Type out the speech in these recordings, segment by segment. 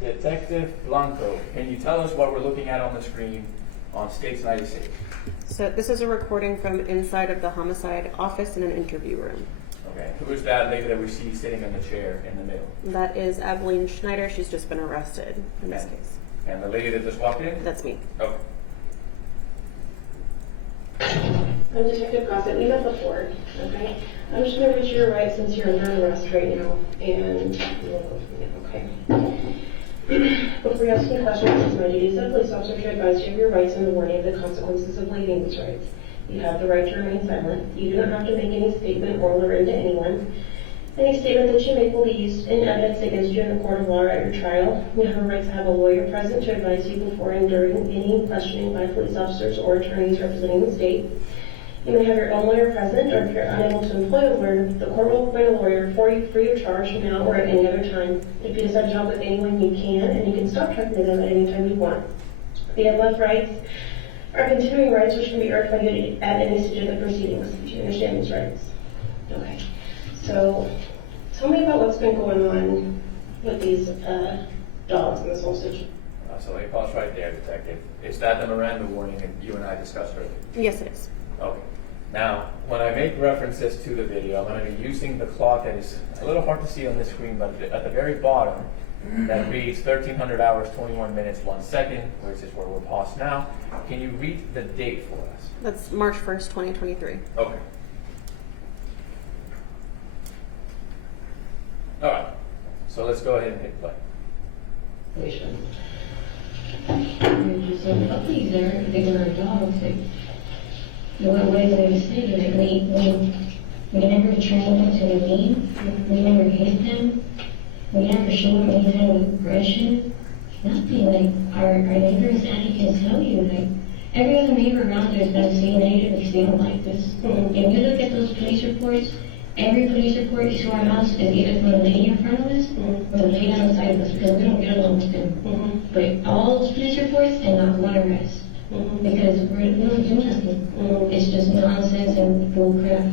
Detective Blanco, can you tell us what we're looking at on the screen on States 96? So this is a recording from inside of the homicide office in an interview room. Okay, who is that lady that we see sitting in the chair in the middle? That is Abilene Schnieder. She's just been arrested in this Okay. case. And the lady that just walked in? That's me. Okay. I'm Detective Gossett. We met before, okay? I'm just going to read your rights since you're under arrest right now, and okay. Before you ask me questions, it's my duty as a police officer to advise you of your rights and the warning of the consequences of waiving these rights. You have the right to remain silent. You do not have to make any statement, oral or written, to anyone. Any statement that you make will be used in evidence against you in the court of law or at your trial. You have a right to have a lawyer present to advise you before and during any questioning by police officers or attorneys representing the state. You may have your own lawyer present, or if you're unable to employ a lawyer, the court will appoint a lawyer for you free of charge now or at any other time. If you decide to talk with anyone, you can, and you can stop talking to them at any time you want. The above rights are continuing rights which can be urged by you at any stage of the proceedings. Do you understand these rights? Okay. So, tell me about what's been going on with these dogs in this whole situation. So let me pause right there, Detective. Is that the Miranda warning that you and I discussed earlier? Yes, it is. Okay. Now, when I make references to the video, I'm going to be using the clock that is a little hard to see on this screen, but at the very bottom, that reads 1,300 hours, 21 minutes, 1 second, which is where we're paused now. Can you read the date for us? That's March 1st, 2023. Okay. All right. So let's go ahead and hit play. So puppies are bigger than dogs. Like, what is there to say? Like, we never train them to remain. We never hit them. We never show them any kind of aggression. Nothing. Like, our neighbors, Annie can tell you, like, every other neighbor around there is going to say negative if they don't like this. If you look at those police reports, every police report you saw our house is either from the lady in front of us or the lady on the side of us, because we don't get along with them. But all those police reports and not one arrest. Because we don't do nothing. It's just nonsense and bull crap.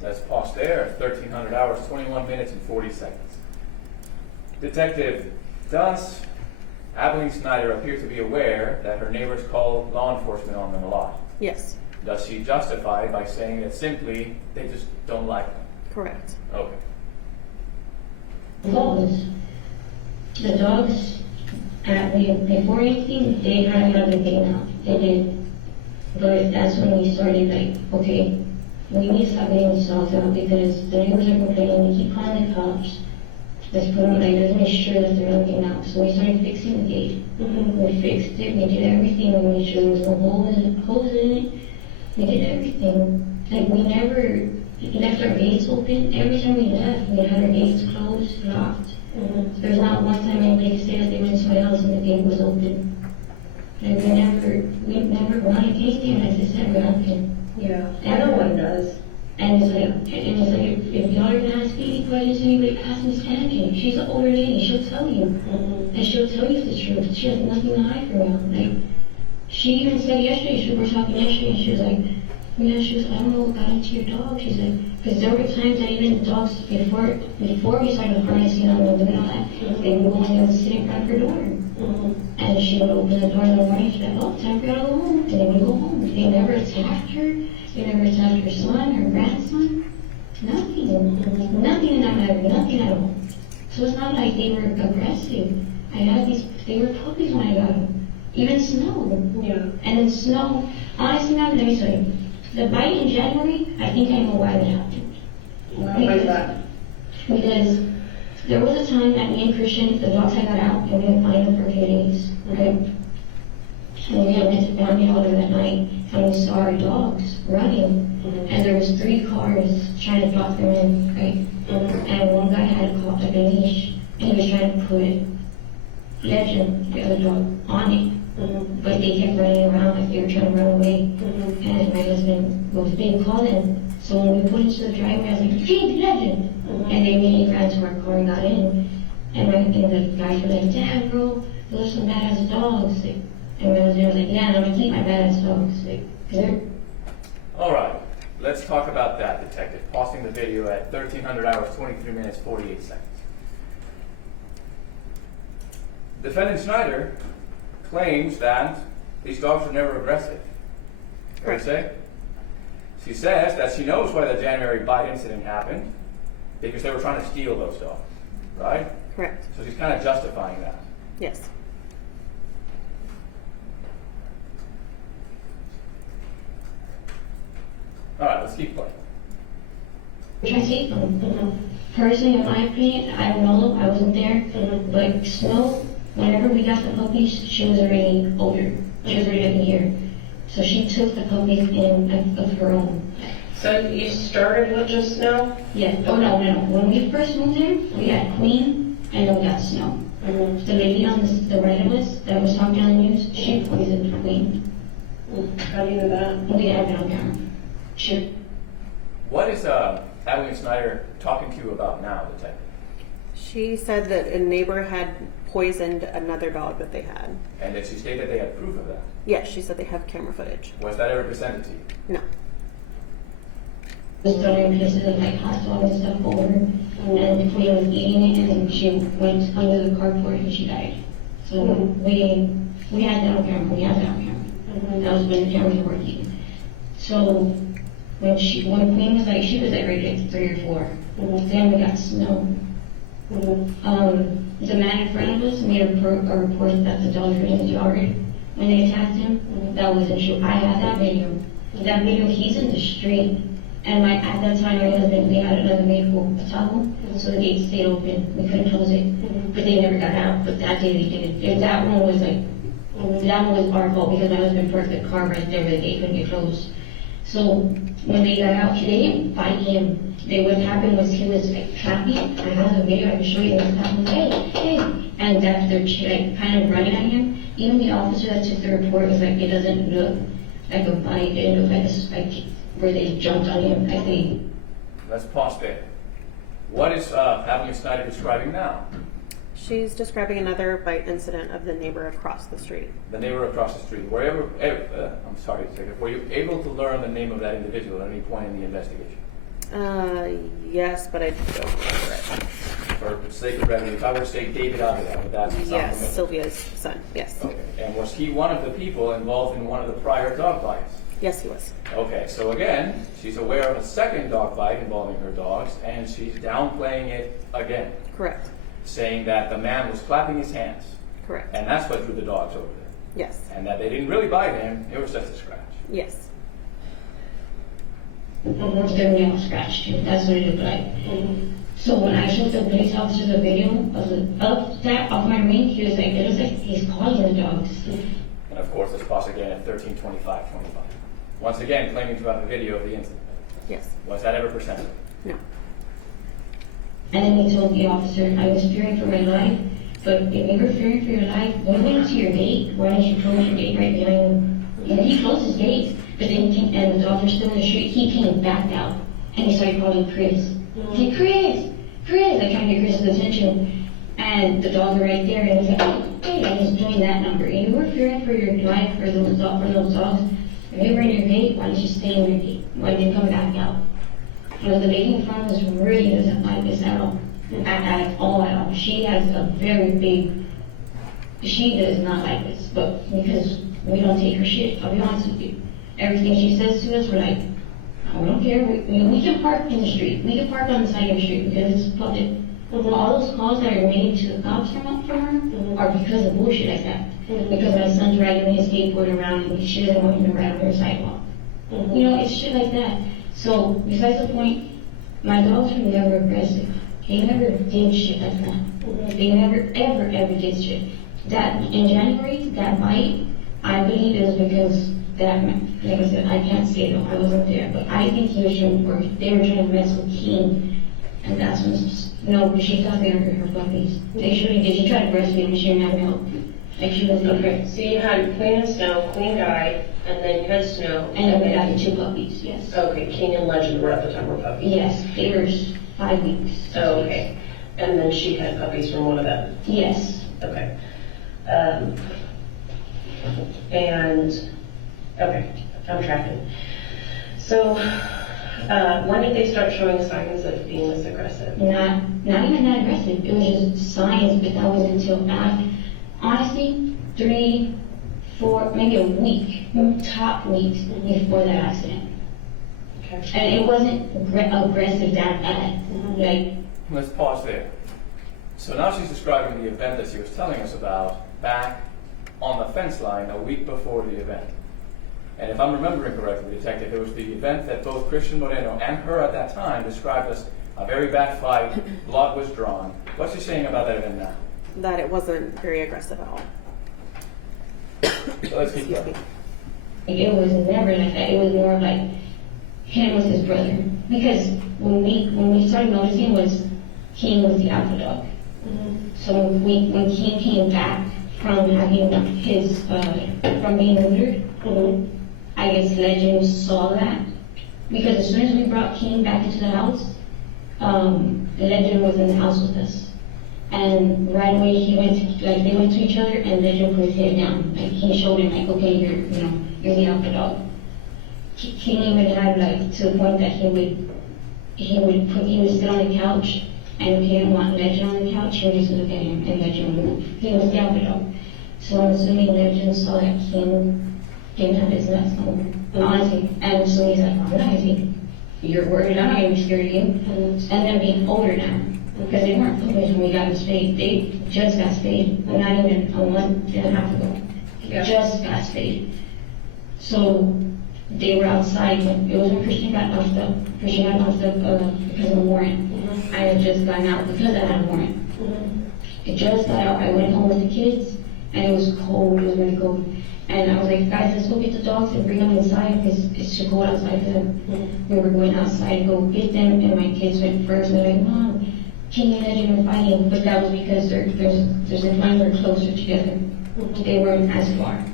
Let's pause there. 1,300 hours, 21 minutes, and 40 seconds. Detective, does Abilene Schnieder appear to be aware that her neighbors call law enforcement on them a lot? Yes. Does she justify by saying that simply they just don't like them? Correct. Okay. Dogs. The dogs, before anything, they had another thing now. They did. But that's when we started, like, okay, we need to stop getting these dogs out because the neighbors are complaining. We keep calling the cops. Let's put them, like, let's make sure that they're looking out. So we started fixing the gate. We fixed it. We did everything. We made sure there was no holes in it. We did everything. Like, we never left our gates open. Every time we left, we had our gates closed, locked. There's not one time anybody could say that they went to my house and the gate was open. Like, we never wanted anything like this ever happened. Yeah, I know one does. And it's like, if y'all are gonna ask any questions, anybody ask Miss Angie. She's an older lady, she'll tell you. And she'll tell you the truth. She has nothing to hide from you. Like, she even said yesterday, we were talking yesterday, and she was like, yeah, she was like, I don't know what got into your dog. She said, because there were times that even dogs, before we started harnessing them and doing all that, they would go in and sit in front of her door. And she would open the door in the morning, she'd be like, oh, time for you to go home. And they would go home. They never attacked her. They never attacked her son, her grandson. Nothing. Nothing in that matter. Nothing at all. So it's not like they were aggressive. They were puppies when I got them. Even Snow. Yeah. And then Snow, honestly, now, let me tell you, the bite in January, I think I know why that happened. Why is that? Because there was a time that me and Christian, the dogs had got out, and we didn't find them for a few days, right? And we went to family all that night, and we saw our dogs running, and there was 3 cars trying to block them in, right? And one guy had caught like a leash, and he was trying to put Legend, the other dog, on it. But they kept running around like they were trying to run away. And my husband was being called in. So when we put into the driveway, I was like, Jake, Legend! And they immediately ran to our car and got in. And the guys were like, Dad, bro, those are some badass dogs. Like, and my husband was like, yeah, I'm gonna keep my badass dogs. Like, 'cause they're... All right. Let's talk about that, Detective. Pausing the video at 1,300 hours, 23 minutes, 48 seconds. Defendant Schneider claims that these dogs were never aggressive. Fair to say? She says that she knows why the January bite incident happened, because they were trying to steal those dogs, right? Correct. So she's kind of justifying that. Yes. All right, let's keep playing. Try to save them. Personally, in my opinion, I don't know, I wasn't there, but Snow, whenever we got the puppies, she was already older. She was already like a year. So she took the puppies in of her own. So you started with just Snow? Yeah. Oh, no. When we first moved in, we had Queen, and then we got Snow. The lady on the right of us that was talking on the news, she poisoned Queen. How do you know that? We had it on camera. She What is Abilene Schnieder talking to you about now, Detective? She said that a neighbor had poisoned another dog that they had. And did she state that they had proof of that? Yes, she said they have camera footage. Was that ever presented to you? No. was throwing pieces of like hot dog and stuff over, and Queen was eating it, and then she went under the carport and she died. So we had that on camera. We had that on camera. That was when the cameras were working. So when Queen was like, she was like rated 3 or 4. Then we got Snow. The man in front of us made a report that the dogs were in the yard when they attacked him. That wasn't true. I had that video. That video, he's in the street. And at that time, my husband, we had another maid for a towel, so the gate stayed open. We couldn't close it, but they never got out. But that day they did. And that one was our fault because my husband parked the car right there where the gate couldn't get closed. So when they got out, they didn't fight him. What happened was he was like happy. I have a video I can show you. This happened. Hey, and that they're like kind of running at him. Even the officer that took the report was like, it doesn't look like a bite. It looked like a spike where they jumped on him. I think. Let's pause there. What is Abilene Schnieder describing now? She's describing another bite incident of the neighbor across the street. The neighbor across the street. Were you able to learn the name of that individual at any point in the investigation? Yes, but I don't remember it. For the sake of brevity, if I were to say David Avila, would that sound Yes, familiar? Sylvia's son, yes. Okay. And was he one of the people involved in one of the prior dog bites? Yes, he was. Okay, so again, she's aware of a second dog bite involving her dogs, and she's downplaying it again, Correct. saying that the man was clapping his hands, Correct. and that's what drew the dogs over there, Yes. and that they didn't really bite him, it was just a scratch. Yes. Their nail scratched too. That's what it looked like. So when I showed the police officer the video of that off my ring, he was like, it looks like he's calling the dogs. And of course, let's pause again at 13:25:25. Once again, claiming to have a video of the incident. Yes. Was that ever presented? No. And then he told the officer, I was fearing for my life, but if you were fearing for your life, we went to your gate. Why didn't you close your gate right behind you? And he closed his gate, but then he came, and the officer still in the street, he came back out, and he started calling Chris. He said, Chris! Like trying to get Chris's attention. And the dogs were right there, and he's like, oh, hey, and he's doing that number. And you were fearing for your life for those dogs. If you were in your gate, why did you stay in your gate? Why did you come back out? You know, the lady in front of us really doesn't like this at all. At all. She has a very big, she does not like this, but because we don't take her shit, I'll be honest with you. Everything she says to us, we're like, oh, we don't care. We can park in the street. We can park on the side of the street because it's public. All those calls that are made to the cops from her are because of bullshit like that. Because my son's riding his skateboard around and she doesn't want him to ride on her sidewalk. You know, it's shit like that. So, besides the point, my dogs were never aggressive. They never did shit like that. They never, ever did shit. That, in January, that bite, I believe it was because that, like I said, I can't say though, I wasn't there, but I think he was trying, or they were trying to mess with King, and that's when, no, she thought they were her puppies. They surely did. She tried to breastfeed me, she didn't have milk. Like she was different. So you had Queen and Snow, Queen died, and then you had Snow. And then we got the 2 puppies, yes. Okay, King and Legend were at the time were puppies. Yes, they were 5 weeks. Oh, okay. And then she had puppies from one of them. Yes. Okay. Okay, I'm tracking. So, when did they start showing signs of being this aggressive? Not even that aggressive. It was just signs, but that was until honestly, 3, 4, maybe a week, top weeks before that accident. Okay. And it wasn't aggressive that bad. Like, Let's pause there. So now she's describing the event that she was telling us about back on the fence line a week before the event. And if I'm remembering correctly, Detective, it was the event that both Christian Moreno and her at that time described as a very bad fight, blood was drawn. What's she saying about that event now? That it wasn't very aggressive at all. So let's keep going. it was never like that. It was more like him was his brother. Because when we started noticing was King was the alpha dog. So when King came back from having his from being neutered, I guess Legend saw that. Because as soon as we brought King back into the house, Legend was in the house with us. And right away they went to each other and Legend put his head down. Like he showed him like, okay, you're the alpha dog. King even had like to the point that he would sit on the couch, and if he didn't want Legend on the couch, he would just look at him and Legend would move. He was the alpha dog. So I'm assuming Legend saw that King didn't have his nuts no more. Honestly. And so he's like, oh, I think you're worried, I'm not gonna be scared of you. And then being older now. Because they weren't puppies when we got them spayed. They just got spayed, not even a month and a half ago. Just got spayed. So they were outside. It was when Christian got locked up. Christian got locked up because of a warrant. I had just gotten out because I had a warrant. It just got out. I went home with the kids, and it was cold. It was really cold. And I was like, guys, let's go get the dogs and bring them inside because it's too cold outside for them. We were going outside to go get them, and my kids went first. And they're like, Mom, King and Legend are fighting. But that was because there's a time they're closer together. They weren't as far.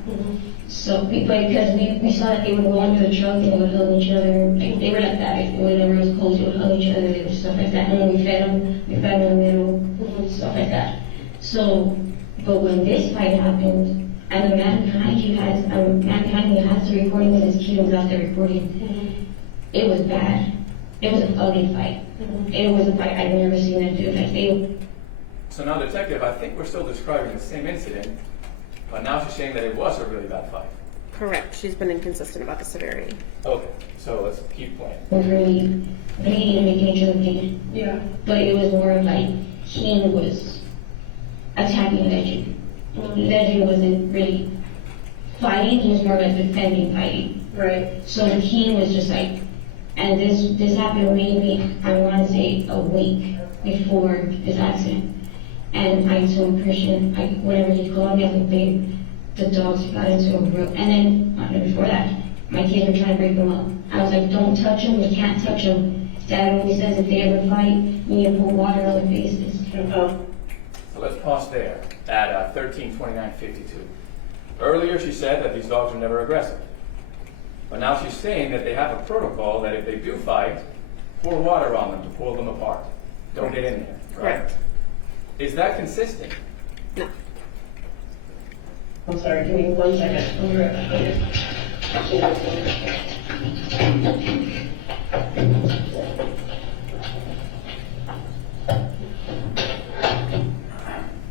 So, because we saw that they would go under the truck and they would hug each other. Like, they were like that. Whenever it was cold, they would hug each other. They would stuff like that. And when we fed them in the middle, stuff like that. So, but when this fight happened, and the man behind you has the recording because his kid was out there recording. It was bad. It was an ugly fight. It was a fight I've never seen them do. Like So now, Detective, I think we're still describing the same incident, but now she's saying that it was a really bad fight. Correct. She's been inconsistent about the severity. Okay, so let's keep playing. was really bleeding and making each other bleed. Yeah. But it was more of like King was attacking Legend. Legend wasn't really fighting, he was more like defending fighting. Right. So the King was just like, and this happened maybe, I want to say a week before this accident. And I told Christian, whenever he called me, I was like, babe, the dogs got into a room. And then before that, my kids were trying to break them up. I was like, don't touch them, you can't touch them. Dad always says if they ever fight, you need to put water on their faces. So let's pause there at 13:29:52. Earlier she said that these dogs are never aggressive. But now she's saying that they have a protocol that if they do fight, pour water on them to pull them apart. Don't get in there. Right? Correct. Is that consistent? No. I'm sorry, give me 1 second. I'll be right back.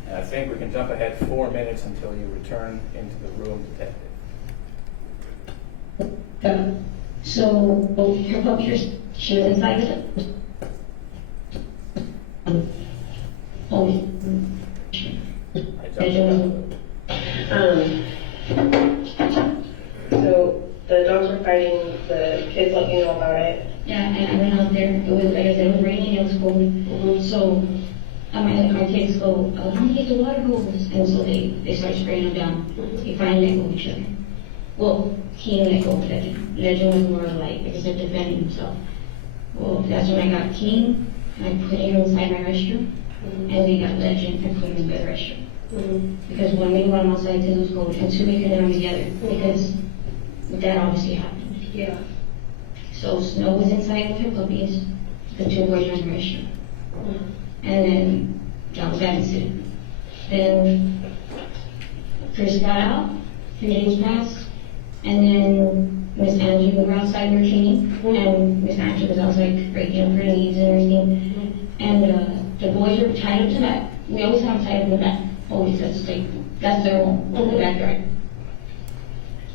And I think we can jump ahead 4 minutes until you return into the room, Detective. So her puppy, she was inside with it. I jumped So the dogs were fighting, the kids let you know about it. Yeah, and I went out there. It was, like I said, it was raining, it was cold. So my kids go, let me get the water hose. And so they start spraying them down. They finally let go of each other. Well, King let go of Legend. Legend was more like I said, defending himself. Well, that's when I got King, and I put him inside my restroom. And we got Legend and put him in the restroom. Because one, we went outside to lose cold, and two, we couldn't have them together. Because that obviously happened. Yeah. So Snow was inside with her puppies, the two boys were in the restroom. And then that was that incident. Then Chris got out, 3 days passed, and then Miss Angie, we were outside, we were cleaning, and Miss Angie was outside breaking up her leaves and everything. And the boys were tied up to the back. We always have them tied up in the back. always that's like, that's their home, in the backyard.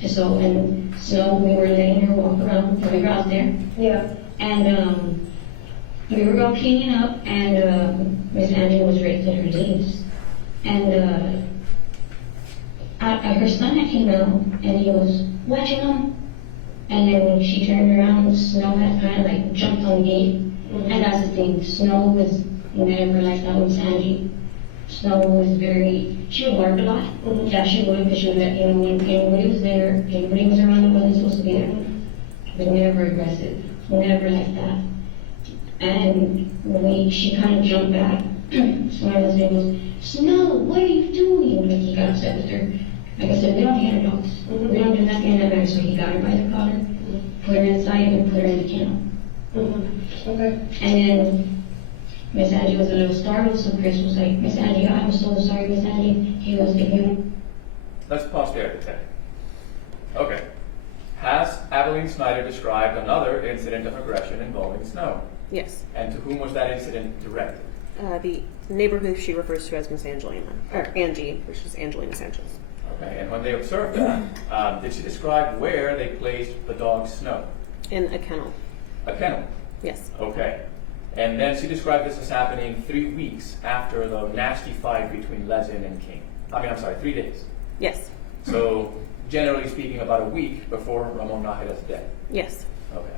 So, and Snow, we were letting her walk around, we were out there. Yeah. And we were all cleaning up, and Miss Angela was ready to her leaves. And her son had came out, and he was watching them. And then when she turned around, Snow had kind of like jumped on the gate. And that's the thing, Snow was never like that with Sandy. Snow was very, she would bark a lot. Yeah, she would, because she would let, you know, when anybody was there, anybody was around that wasn't supposed to be there. But never aggressive, never like that. And when she kind of jumped back, so my husband goes, Snow, what are you doing? Like he got upset with her. Like I said, we don't handle dogs. We don't do nothing in that matter. So he got her by the collar, put her inside, and put her in the kennel. Okay. And then Miss Angie was a little startled, so Chris was like, Miss Angie, I'm so sorry, Miss Angie. He goes, if you... Let's pause there, Detective. Okay. Has Abilene Schnieder described another incident of aggression involving Snow? Yes. And to whom was that incident directed? The neighbor who she refers to as Miss Angelina, or Angie, which is Angelina Sanchez. Okay, and when they observed that, did she describe where they placed the dog Snow? In a kennel. A kennel. Yes. Okay. And then she described this as happening 3 weeks after the nasty fight between Lesin and King. 3 days. Yes. So, generally speaking, about a week before Ramon Najeda's death. Yes. Okay.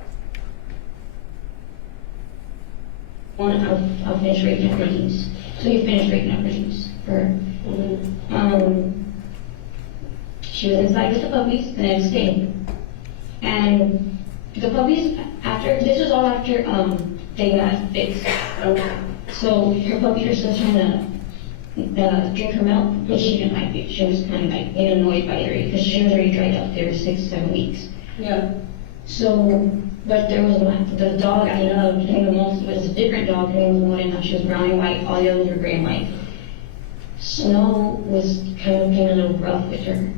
I'll finish raking up her leaves. So you finish raking up her leaves for her. She was inside with the puppies the next day. And the puppies, this was all after they got fixed. So her puppy was still trying to drink her milk, but she didn't like it. She was kind of like getting annoyed by it because she was already dried up there 6-7 weeks. Yeah. So, but there was the dog I loved, and the most was a different dog. Her name was Morena. She was brown and white. All the others were gray and white. Snow was kind of getting a little rough with her.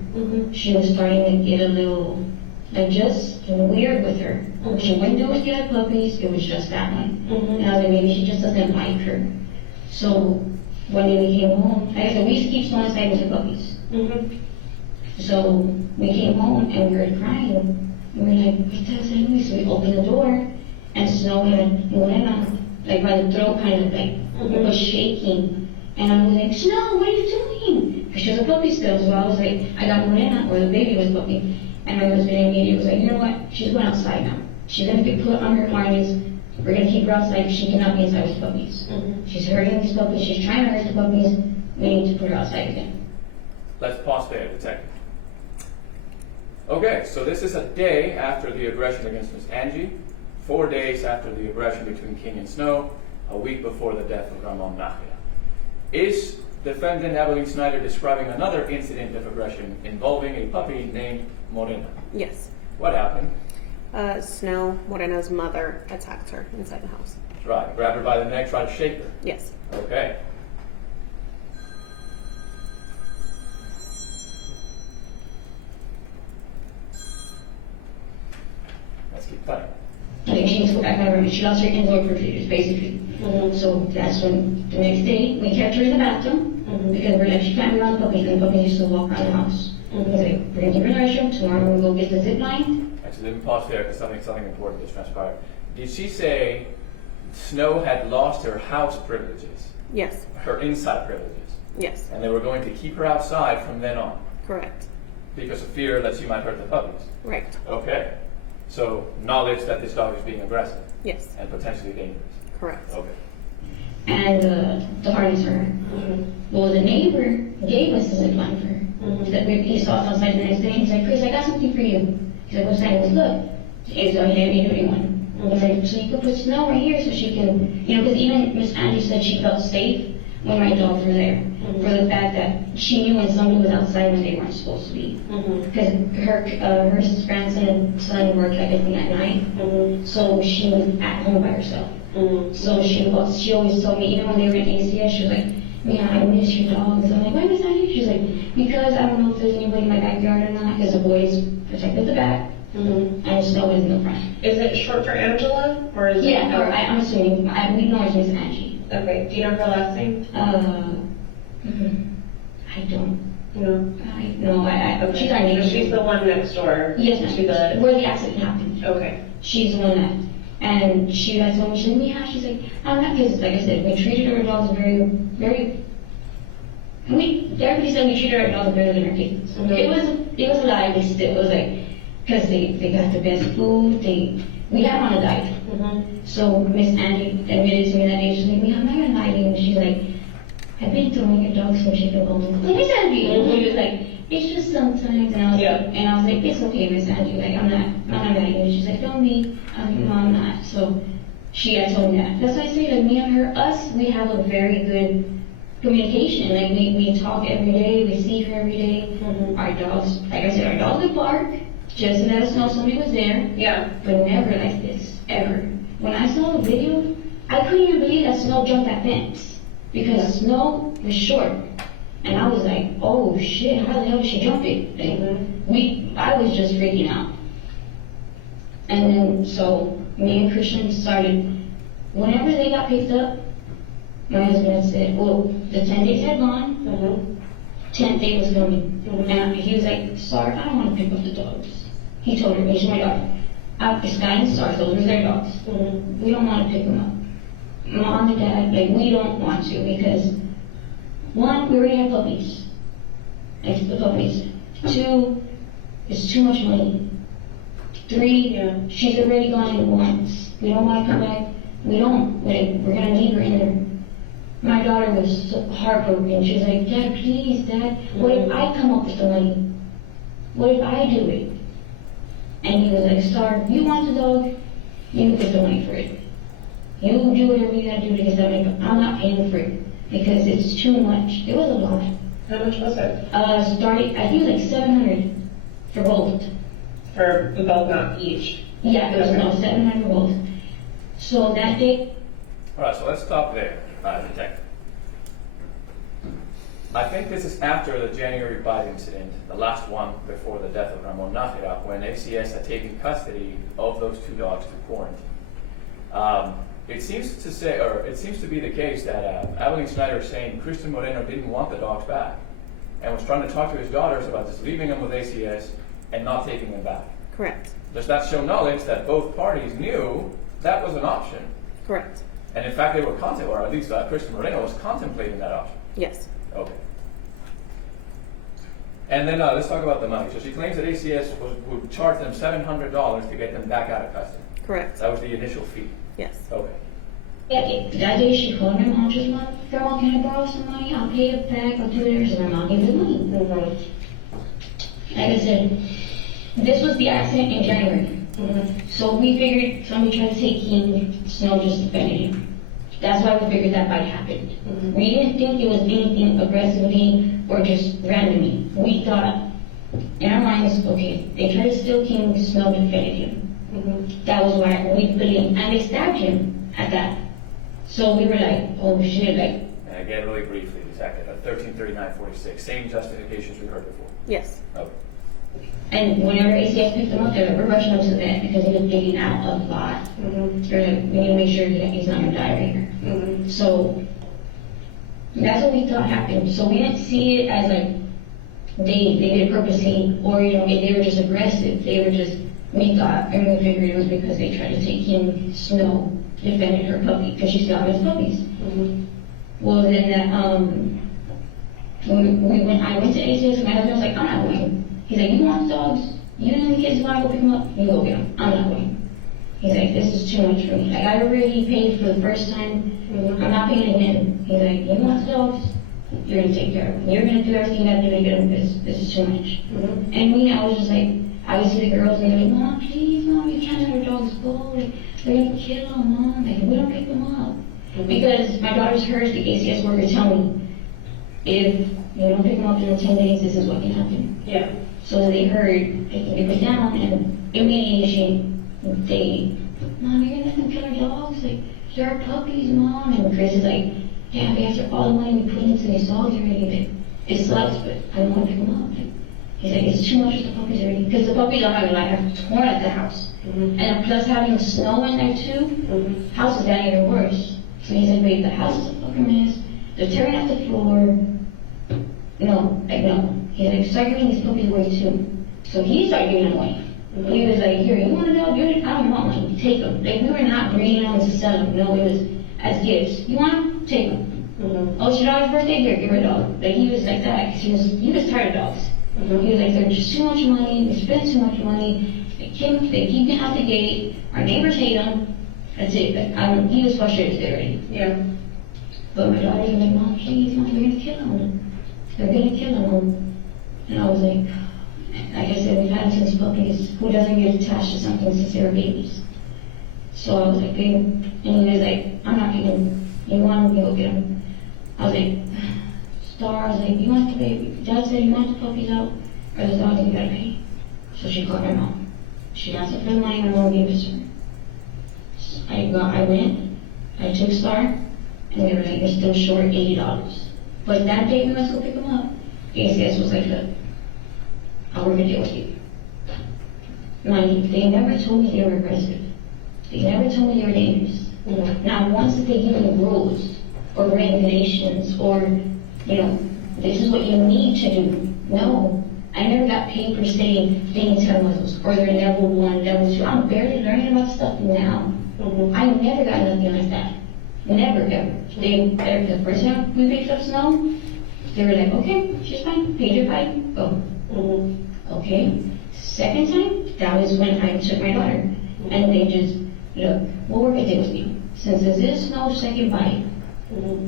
She was starting to get a little, like, just weird with her. She wouldn't do with the other puppies. It was just that one. And I was like, maybe she just doesn't like her. So one day we came home. Like I said, we used to keep Snow inside with the puppies. So we came home and we heard crying. We were like, what the hell's that? So we opened the door, and Snow had Morena, like by the throat, kind of like, was shaking. And I was like, Snow, what are you doing? Because she was a puppy still, so I was like, I got Morena, or the baby was a puppy. And my husband immediately was like, you know what? She's going outside now. She's going to get put on her harness. We're going to keep her outside because she cannot be inside with puppies. She's hurting these puppies. She's trying to hurt the puppies. We need to put her outside again. Let's pause there, Detective. Okay, so this is a day after the aggression against Miss Angie, 4 days after the aggression between King and Snow, a week before the death of Ramon Najeda. Is defendant Abilene Schnieder describing another incident of aggression involving a puppy named Morena? Yes. What happened? Snow, Morena's mother, attacked her inside the house. Right, grabbed her by the neck, tried to shake her. Yes. Okay. Let's keep playing. Like she needs to go back on her room. She lost her indoor privileges, basically. So that's when the next day we kept her in the bathroom because we're like, she can't be around the puppies, and the puppies used to walk around the house. He's like, we're gonna keep her in the restroom. Tomorrow we're gonna go get the zip line. Actually, let me pause there because something important just transpired. Did she say Snow had lost her house privileges, Yes. her inside privileges, Yes. and they were going to keep her outside from then on Correct. because of fear that she might hurt the puppies? Right. Okay. So knowledge that this dog is being aggressive Yes. and potentially dangerous. Correct. Okay. And the harness for her. Well, the neighbor gave us the zip line for her. He saw us outside the next day. He's like, Chris, I got something for you. He's like, what's that? He goes, look. It's a heavy-duty one. He's like, so you could put Snow right here so she can, because even Miss Angie said she felt safe when my dogs were there. For the fact that she knew when somebody was outside when they weren't supposed to be. Because her grandson and son worked like I think at night. So she was at home by herself. So she always told me, even when they were in ACS, she was like, yeah, I miss your dogs. I'm like, why Miss Angie? She's like, because I don't know if there's anybody in my backyard or not, because the boys protected the back. And Snow was in the front. Is it short for Angela, or is it? Yeah, or I'm assuming, we know it's Miss Angie. Okay, do you know her last name? No. She's our neighbor. She's the one next door. Yes, To ma'am. the. Where the accident happened. Okay. She's the one that, and she had told me, she's like, yeah, she's like, I'm not, because like I said, we treated our dogs everybody said we treated our dogs better than our kids. Mm-hmm. It was a lie, but still, it was like, because they got the best food, we had on a diet. Mm-hmm. So Miss Angie admitted to me that day, she's like, I'm not gonna lie to you, and she's like, I've been throwing your dogs some chicken bones. Like, Miss Angie, and she was like, it's just sometimes, and I was like, it's okay, Miss Angie, like, I'm not mad at you. She's like, don't be. I was like, no, I'm not. So she had told me that. That's why I say, like, me and her, we have a very good communication. Like, we talk every day, we see her every day. Mm-hmm. Our dogs, like I said, our dogs would bark just to let us know somebody was there. Yeah. But never like this, ever. When I saw the video, I couldn't even believe that Snow jumped that fence. Because Snow was short. And I was like, oh shit, how the hell did she jump it? Like, I was just freaking out. And then, so, me and Christian started, whenever they got picked up, my husband had said, well, the 10 days had gone, Mm-hmm. 10th day was coming. Mhm. And he was like, Star, I don't want to pick up the dogs. He told her, he's my daughter. Sky and Star, those were their dogs. Mm-hmm. We don't want to pick them up. Mom and Dad, like, we don't want to because, one, we already have puppies. Like, the puppies. 2, it's too much money. 3, she's already gone in once. We don't want to come back. We don't. Like, we're going to leave her in there. My daughter was so heartbroken. She was like, Dad, please, Dad, what if I come up with the money? What if I do it? And he was like, Star, you want the dog? You get the money for it. You do whatever you gotta do to get that money, but I'm not paying for it because it's too much. It was a lot. How much was it? Starting, I think it was like 700 for both. For both, not each. Yeah, it was no 700 for both. So that day, All right, so let's stop there, Detective. I think this is after the January bite incident, the last one before the death of Ramon Nájera, when ACS had taken custody of those 2 dogs to quarantine. It seems to be the case that Abilene Schnieder is saying Christian Moreno didn't want the dogs back and was trying to talk to his daughters about just leaving them with ACS and not taking them back. Correct. Does that show knowledge that both parties knew that was an option? Correct. And in fact, they were or at least Christian Moreno was contemplating that option. Yes. Okay. And then let's talk about the money. So she claims that ACS would charge them $700 to get them back out of custody. Correct. That was the initial fee. Yes. Okay. that day she called her mom, just like, Grandma, can I borrow some money? I'll pay it back, I'll do this, and her mom gave the money. Mm-hmm. Like I said, this was the accident in January. Mm-hmm. So we figured somebody tried to take him, Snow just defended him. That's why we figured that might happen. Mm-hmm. We didn't think it was anything aggressively or just randomly. We thought, in our minds, okay, they tried to steal King, Snow defended him. Mm-hmm. That was why we believed, and they stabbed him at that. So we were like, oh shit, like. And again, really briefly, exactly, 1339.46, same justifications we heard before. Yes. Okay. And whenever ACS picked him up, they're like, we're rushing him to the vet because he was bleeding out a lot. Mm-hmm. They're like, we need to make sure that he's not gonna die right here. Mm-hmm. So that's what we thought happened. So we didn't see it as like they did it purposely, or they were just aggressive. They were just, we thought, and we figured it was because they tried to take him. Snow defended her puppy because she still has puppies. Mm-hmm. Well, then that when I went to ACS, my husband was like, I'm not going. He's like, you want the dogs? You and the kids want to go pick them up? You go get them. I'm not going. He's like, this is too much for me. Like, I already paid for the first time. I'm not paying again. He's like, you want the dogs? You're going to take care of them. You're going to do everything you got to do to get them. This is too much. Mm-hmm. And me, I was just like, I would see the girls and they're like, Mom, please, Mom, you can't let our dogs go. Like, they're going to kill them, Mom. Like, we don't pick them up. Mm-hmm. Because my daughter's heard the ACS worker tell me, if you don't pick them up in 10 days, this is what can happen. Yeah. So they heard, they put down, and immediately Mom, you're gonna let them kill our dogs? Like, they're our puppies, Mom. And Chris is like, yeah, but after all the money we put into these dogs already, it sucks, but I don't want to pick them up. Like, he's like, it's too much with the puppies already. Because the puppies, I'm not gonna lie, have torn at the house. Mm-hmm. And plus having snow in there too, Mm-hmm. house is that even worse. So he's like, wait, the house is a fucking mess. They're tearing at the floor. no. He's like, start giving these puppies away too. So he started giving them away. He was like, here, you want a dog? I don't want one. Take them. Like, we were not breeding them to sell them. No, it was as gifts. You want them? Take them. Oh, it's your dog's birthday? Here, give her a dog. Like, he was like that. Cause he was tired of dogs. He was like, they're just too much money. They spend too much money. They keep me out the gate. Our neighbors hate them. That's it. Like, he was frustrated already. Yeah. But my daughter was like, Mom, please, Mom, they're gonna kill him. They're gonna kill him. And I was like I said, we've had since puppies. Who doesn't get attached to something since they were babies? So I was like, babe, and he was like, I'm not getting him. You want him, go get him. I was like, Star, I was like, you want the baby? Dad said, you want the puppies out? Or the dog that you gotta pay? So she called my mom. She asked her for the money, my mom gave it to her. I went, I took Star, and they were like, you're still short $80. But that day we went to go pick him up, ACS was like, look, I'll work a deal with you. They never told me they were aggressive. They never told me they were dangerous. Not once did they give me rules or regulations or, this is what you need to do. No. I never got papers saying they need 10 muzzles or they're level 1, level 2. I'm barely learning about stuff now. I never got nothing like that. Never, ever. The first time we picked up Snow, they were like, okay, she's fine, paid your fine, go. Okay. Second time, that was when I took my daughter. And they just, look, we'll work a deal with you. Since this is Snow's second bite,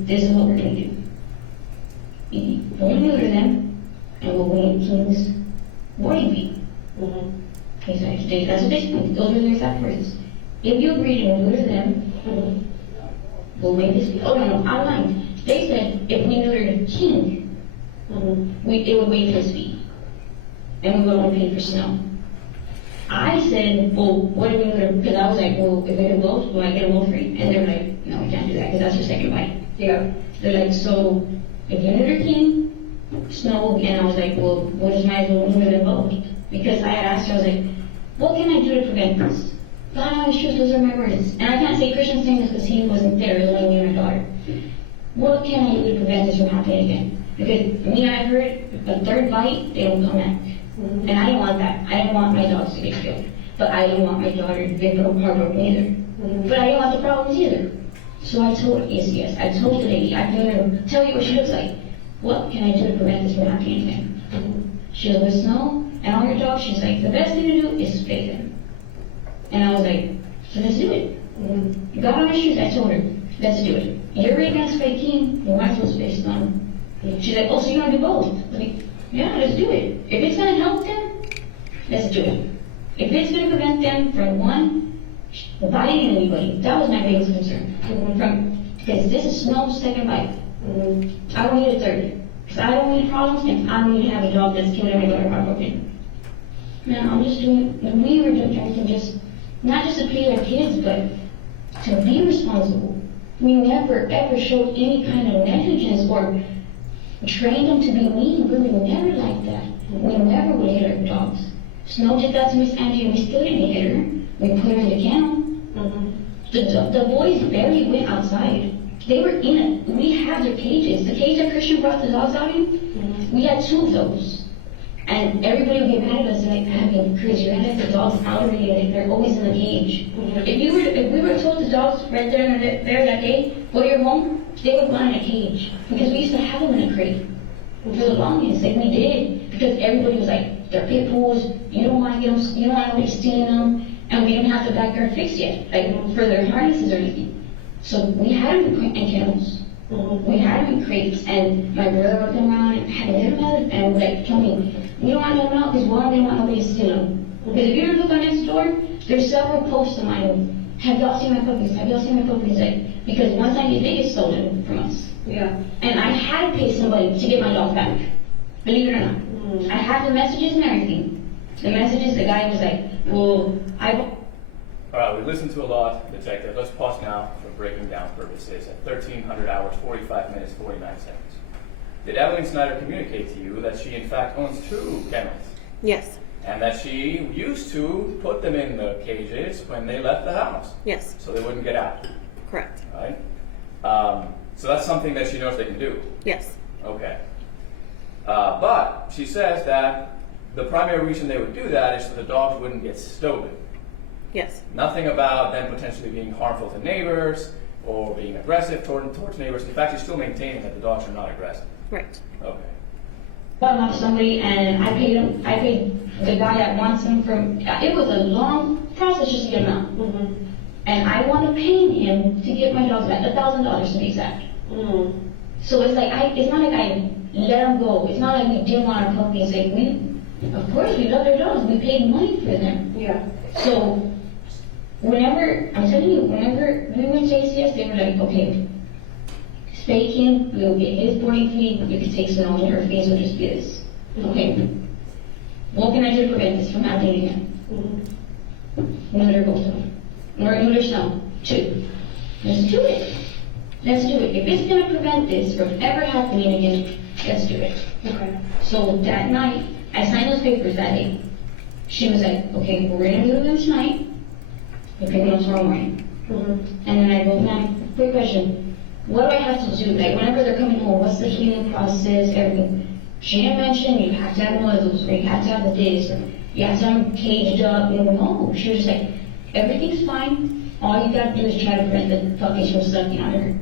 this is what we're going to do. We'll neuter them, and we'll wait King's boarding fee. That's what they said. Those are their exact words. If you agree to neuter them, we'll waive this fee. Oh, no, I'm lying. They said if we neutered King, it would waive his fee. And we would only pay for Snow. I said, well, what if we neuter? Because I was like, well, if we do both, will I get them both free? And they were like, no, we can't do that because that's your second bite. Yeah. They're like, so if you neuter King, Snow, and I was like, well, we'll just might as well neuter them both. Because I had asked her, I was like, what can I do to prevent this? God honest truth, those are my words. And I can't say Christian's saying this because he wasn't there, it was only me and my daughter. What can I do to prevent this from happening again? Because me, I heard a third bite, they don't come back. And I didn't want that. I didn't want my dogs to get killed. But I didn't want my daughter to get heartbroken either. But I didn't want the problems either. So I told ACS, I told the lady, I can even tell you what she looks like. What can I do to prevent this from happening again? She was with Snow and all your dogs. She's like, the best thing to do is spay them. And I was like, so let's do it. God on my shoes, I told her, let's do it. You're already going to spay King, you might as well spay Snow. She's like, oh, so you want to do both? I was like, yeah, let's do it. If it's going to help them, let's do it. If it's going to prevent them from biting anybody, that was my biggest concern. Because this is Snow's second bite. I don't need a third. Because I don't need problems and I don't need to have a dog that's killing everybody heartbroken. Man, I'm just doing, we were doing everything just, not just to please our kids, but to be responsible. We never ever showed any kind of negligence or trained them to be mean. We were never like that. We never would hit our dogs. Snow did that to Miss Angie and we still didn't hit her. We put her in the kennel. The boys barely went outside. They were in it. We have their cages. The cage that Christian brought the dogs out in, we had 2 of those. And everybody would get mad at us like, Abby, Chris, you're gonna let the dogs out already, like they're always in the cage. If we were told the dogs right there and there that day, go to your home, they would go in a cage. Because we used to have them in a crate. For the longest, like we did. Because everybody was like, they're pit bulls, you don't want to get them, you don't want nobody stealing them. And we didn't have the backyard fixed yet, like for their harnesses or anything. So we had them in kennels. We had them in crates, and my brother would come around and had them out and would like tell me, we don't want them out because we don't want nobody to steal them. Because if you ever look on next door, there's several posts of mine. Have y'all seen my puppies? Have y'all seen my puppies? Like, because once I get they get stolen from us. Yeah. And I had to pay somebody to get my dog back. Believe it or not. I have the messages and everything. The messages, the guy was like, well, All right, we listened to a lot, Detective. Let's pause now for breaking down purposes at 1,300 hours, 45 minutes, 49 seconds. Did Abilene Schnieder communicate to you that she in fact owns 2 kennels? Yes. And that she used to put them in the cages when they left the house? Yes. So they wouldn't get out? Correct. Right? So that's something that she knows they can do? Yes. Okay. But she says that the primary reason they would do that is so the dogs wouldn't get stolen. Yes. Nothing about them potentially being harmful to neighbors or being aggressive towards neighbors. In fact, she's still maintaining that the dogs are not aggressive. Right. Okay. Bought off somebody and I paid him. I paid the guy that wants him from. It was a long process just to get him out. Mm-hmm. And I want to pay him to get my dogs back, $1,000 to be exact. Mm-hmm. So it's like it's not like I let them go. It's not like we didn't want our puppies. Like of course we love our dogs. We paid money for them. Yeah. So whenever I'm telling you, whenever we went to ACS, they were like, okay, spay him. We'll get his boarding fee. You can take some of her fees. Will just be this. Okay. What can I do to prevent this from happening again? Mm-hmm. Neuter both of them. Neuter some. 2. Let's do it. Let's do it. If it's going to prevent this from ever happening again, let's do it. Okay. So that night, I signed those papers that day. She was like, okay, we're going to do them tonight. We're picking up tomorrow morning. Mm-hmm. And then I go, ma'am, quick question. What do I have to do? Like, whenever they're coming home, what's the healing process, everything? She didn't mention you have to have muzzles, or you have to have the this, or you have to have them caged up. No, she was just like, everything's fine. All you got to do is try to prevent the puppies from sucking on her.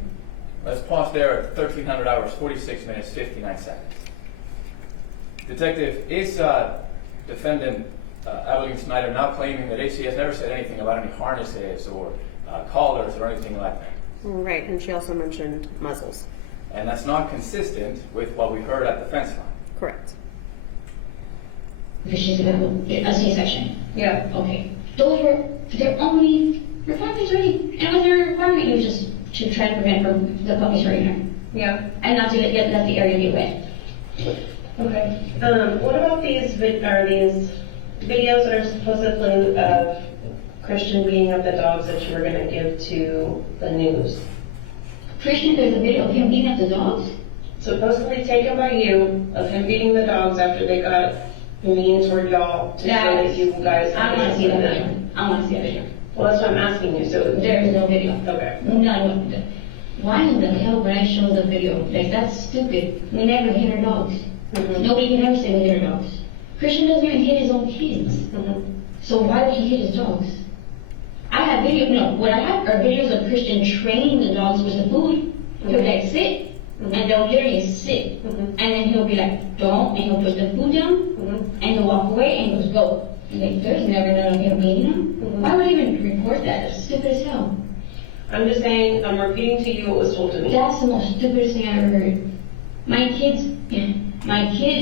Let's pause there at 1300 hours, 46 minutes, 59 seconds. Detective, is defendant Abilene Schnieder now claiming that ACS never said anything about any harnesses or collars or anything like that? Right, and she also mentioned muzzles. And that's not consistent with what we heard at the fence line. Correct. Because she's going to have a C-section. Yeah. Okay. Those were their only requirements already. And with their requirement, you just to try to prevent from the puppies hurting her. Yeah. And not to let the area get wet. Okay. What about these videos that are supposedly of Christian beating up the dogs that you were going to give to the news? Christian, there's a video of him beating up the dogs. Supposedly taken by you of him beating the dogs after they got mean toward y'all to show that you guys. I want to see that video. I want to see that video. Well, that's what I'm asking you. So There is no video. Okay. None. Why in the hell would I show the video? Like, that's stupid. We never hit our dogs. Mm-hmm. Nobody can ever say we hit our dogs. Christian doesn't even hit his own kids. Mm-hmm. So why would he hit his dogs? I have what I have are videos of Christian training the dogs with the food. He'll be like, sit, and they'll literally sit. And then he'll be like, don't, and he'll put the food down, and he'll walk away, and he'll go. Like, there's never none of him beating them. Why would I even report that? That's stupid as hell. I'm just saying, I'm repeating to you what was told to me. That's the most stupidest thing I ever heard. My kids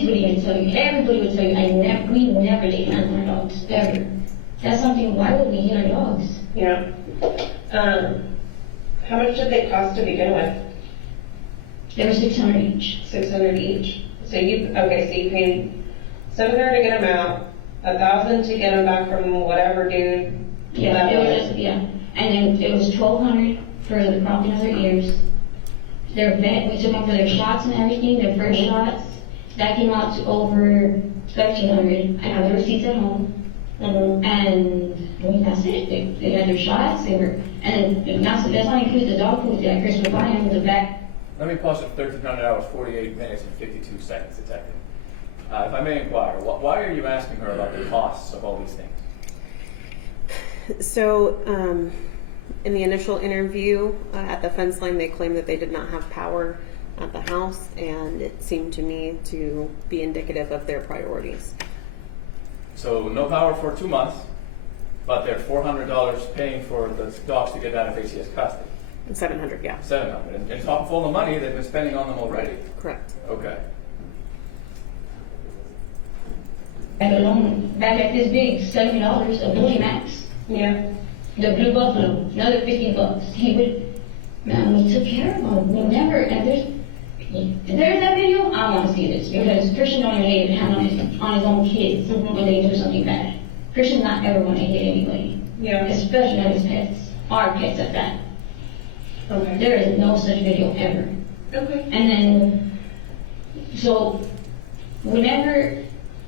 would even tell you, everybody would tell you, we never laid hands on our dogs, ever. That's something, why would we hit our dogs? Yeah. How much did they cost to begin with? They were $600 each. 600 each. So you paid 700 to get them out, 1,000 to get them back from whatever dude. Yeah, that it was was. just, yeah. And then it was $1,200 for the cropping of their ears. Their vet, we took them for their shots and everything, their first shots. That came out to over $1,300. I have the receipts at home. And I mean, that's it. They had their shots, and then that's not include the dog food that Chris would buy them with the back. Let me pause at 1300 hours, 48 minutes, and 52 seconds, Detective. If I may inquire, why are you asking her about the costs of all these things? So, in the initial interview at the fence line, they claimed that they did not have power at the house, and it seemed to me to be indicative of their priorities. So no power for 2 months, but they're $400 paying for the dogs to get out of ACS custody. 700, yeah. 700, and top full of money they've been spending on them already. Correct. Okay. And alone, back at this big, $70 a bully max. Yeah. The blue buffalo, another $50. He would, man, we took care of him. We never, and there's that video. I want to see this because Christian don't even lay his hand on his own kids when they do something bad. Christian's not ever going to hit anybody. Yeah. Especially not his pets. Our pets at that. Okay. There is no such video ever. Okay. And then, so, whenever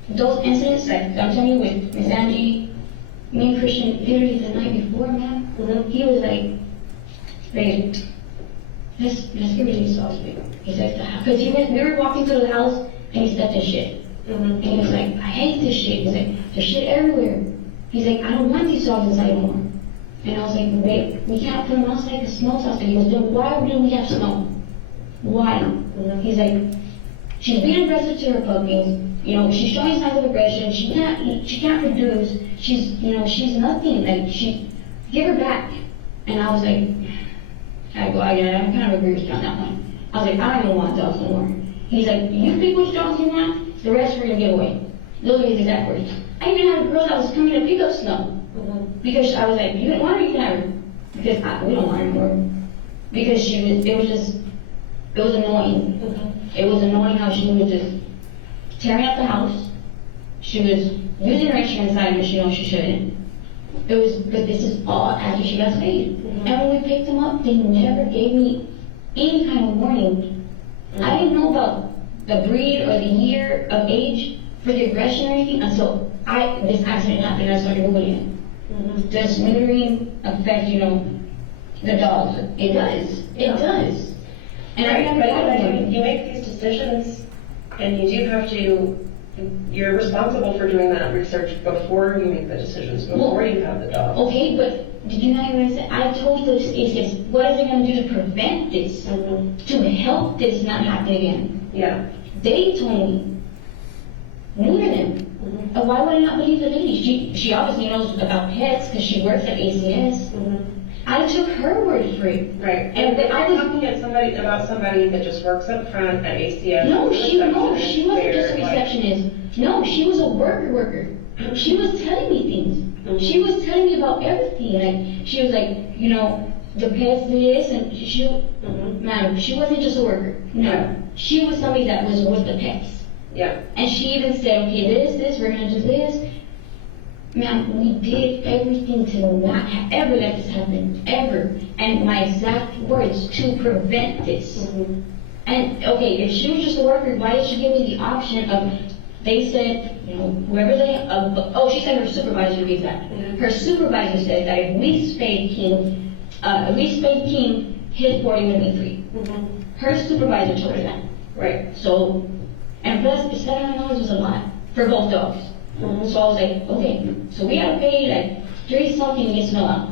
those incidents, like I'm telling you with Miss Angie, me and Christian, literally the night before, man, he was like, babe, let's get rid of these dogs, babe. He said, because we were walking through the house, and he stepped in shit. And he was like, I hate this shit. He's like, there's shit everywhere. He's like, I don't want these dogs inside anymore. And I was like, babe, we can't put them outside because snow's outside. He goes, then why do we have snow? Why? He's like, she's being aggressive to her puppies. You know, she's showing signs of aggression. She can't produce. She's nothing. Like, give her back. And I was like, I kind of agree with you on that one. I was like, I don't even want dogs no more. He's like, you pick which dogs you want, the rest we're gonna give away. Those are his exact words. I even had a girl that was coming to pick up Snow. Because I was like, you don't want her, you can have her. Because we don't want her anymore. Because it was annoying. It was annoying how she was just tearing up the house. She was using her extra inside when she knows she shouldn't. But this is all after she got spayed. And when we picked them up, they never gave me any kind of warning. I didn't know about the breed or the year of age for the aggression or anything until this accident happened and I started Googling it. Does neutering affect, the dogs? It does. It does. And I never got But you make these decisions and you do have to, you're responsible for doing that research before you make the decisions, before you have the dog. Okay, but did you not hear what I said? I told those ACS, what is it going to do to prevent this? To help this not happen again? Yeah. They told me, neuter them. And why would I not believe the lady? She obviously knows about pets because she works at ACS. I took her word for it. Right. And I was talking about somebody that just works up front at ACS. No, she wasn't just a receptionist. No, she was a worker. She was telling me things. She was telling me about everything. Like, she was like, the pets this, and ma'am, she wasn't just a worker. No. Yeah. She was somebody that was with the pets. Yeah. And she even said, okay, this, we're gonna do this. Ma'am, we did everything to not ever let this happen, ever. And my exact words, to prevent this. And okay, if she was just a worker, why did she give me the option of, they said, whoever she said her supervisor to be exact. Her supervisor said that if we spayed King, his boarding would be free. Her supervisor told her that. Right. So, and plus, $700 was a lot for both dogs. So I was like, okay, so we gotta pay like $3 something to get Snow out.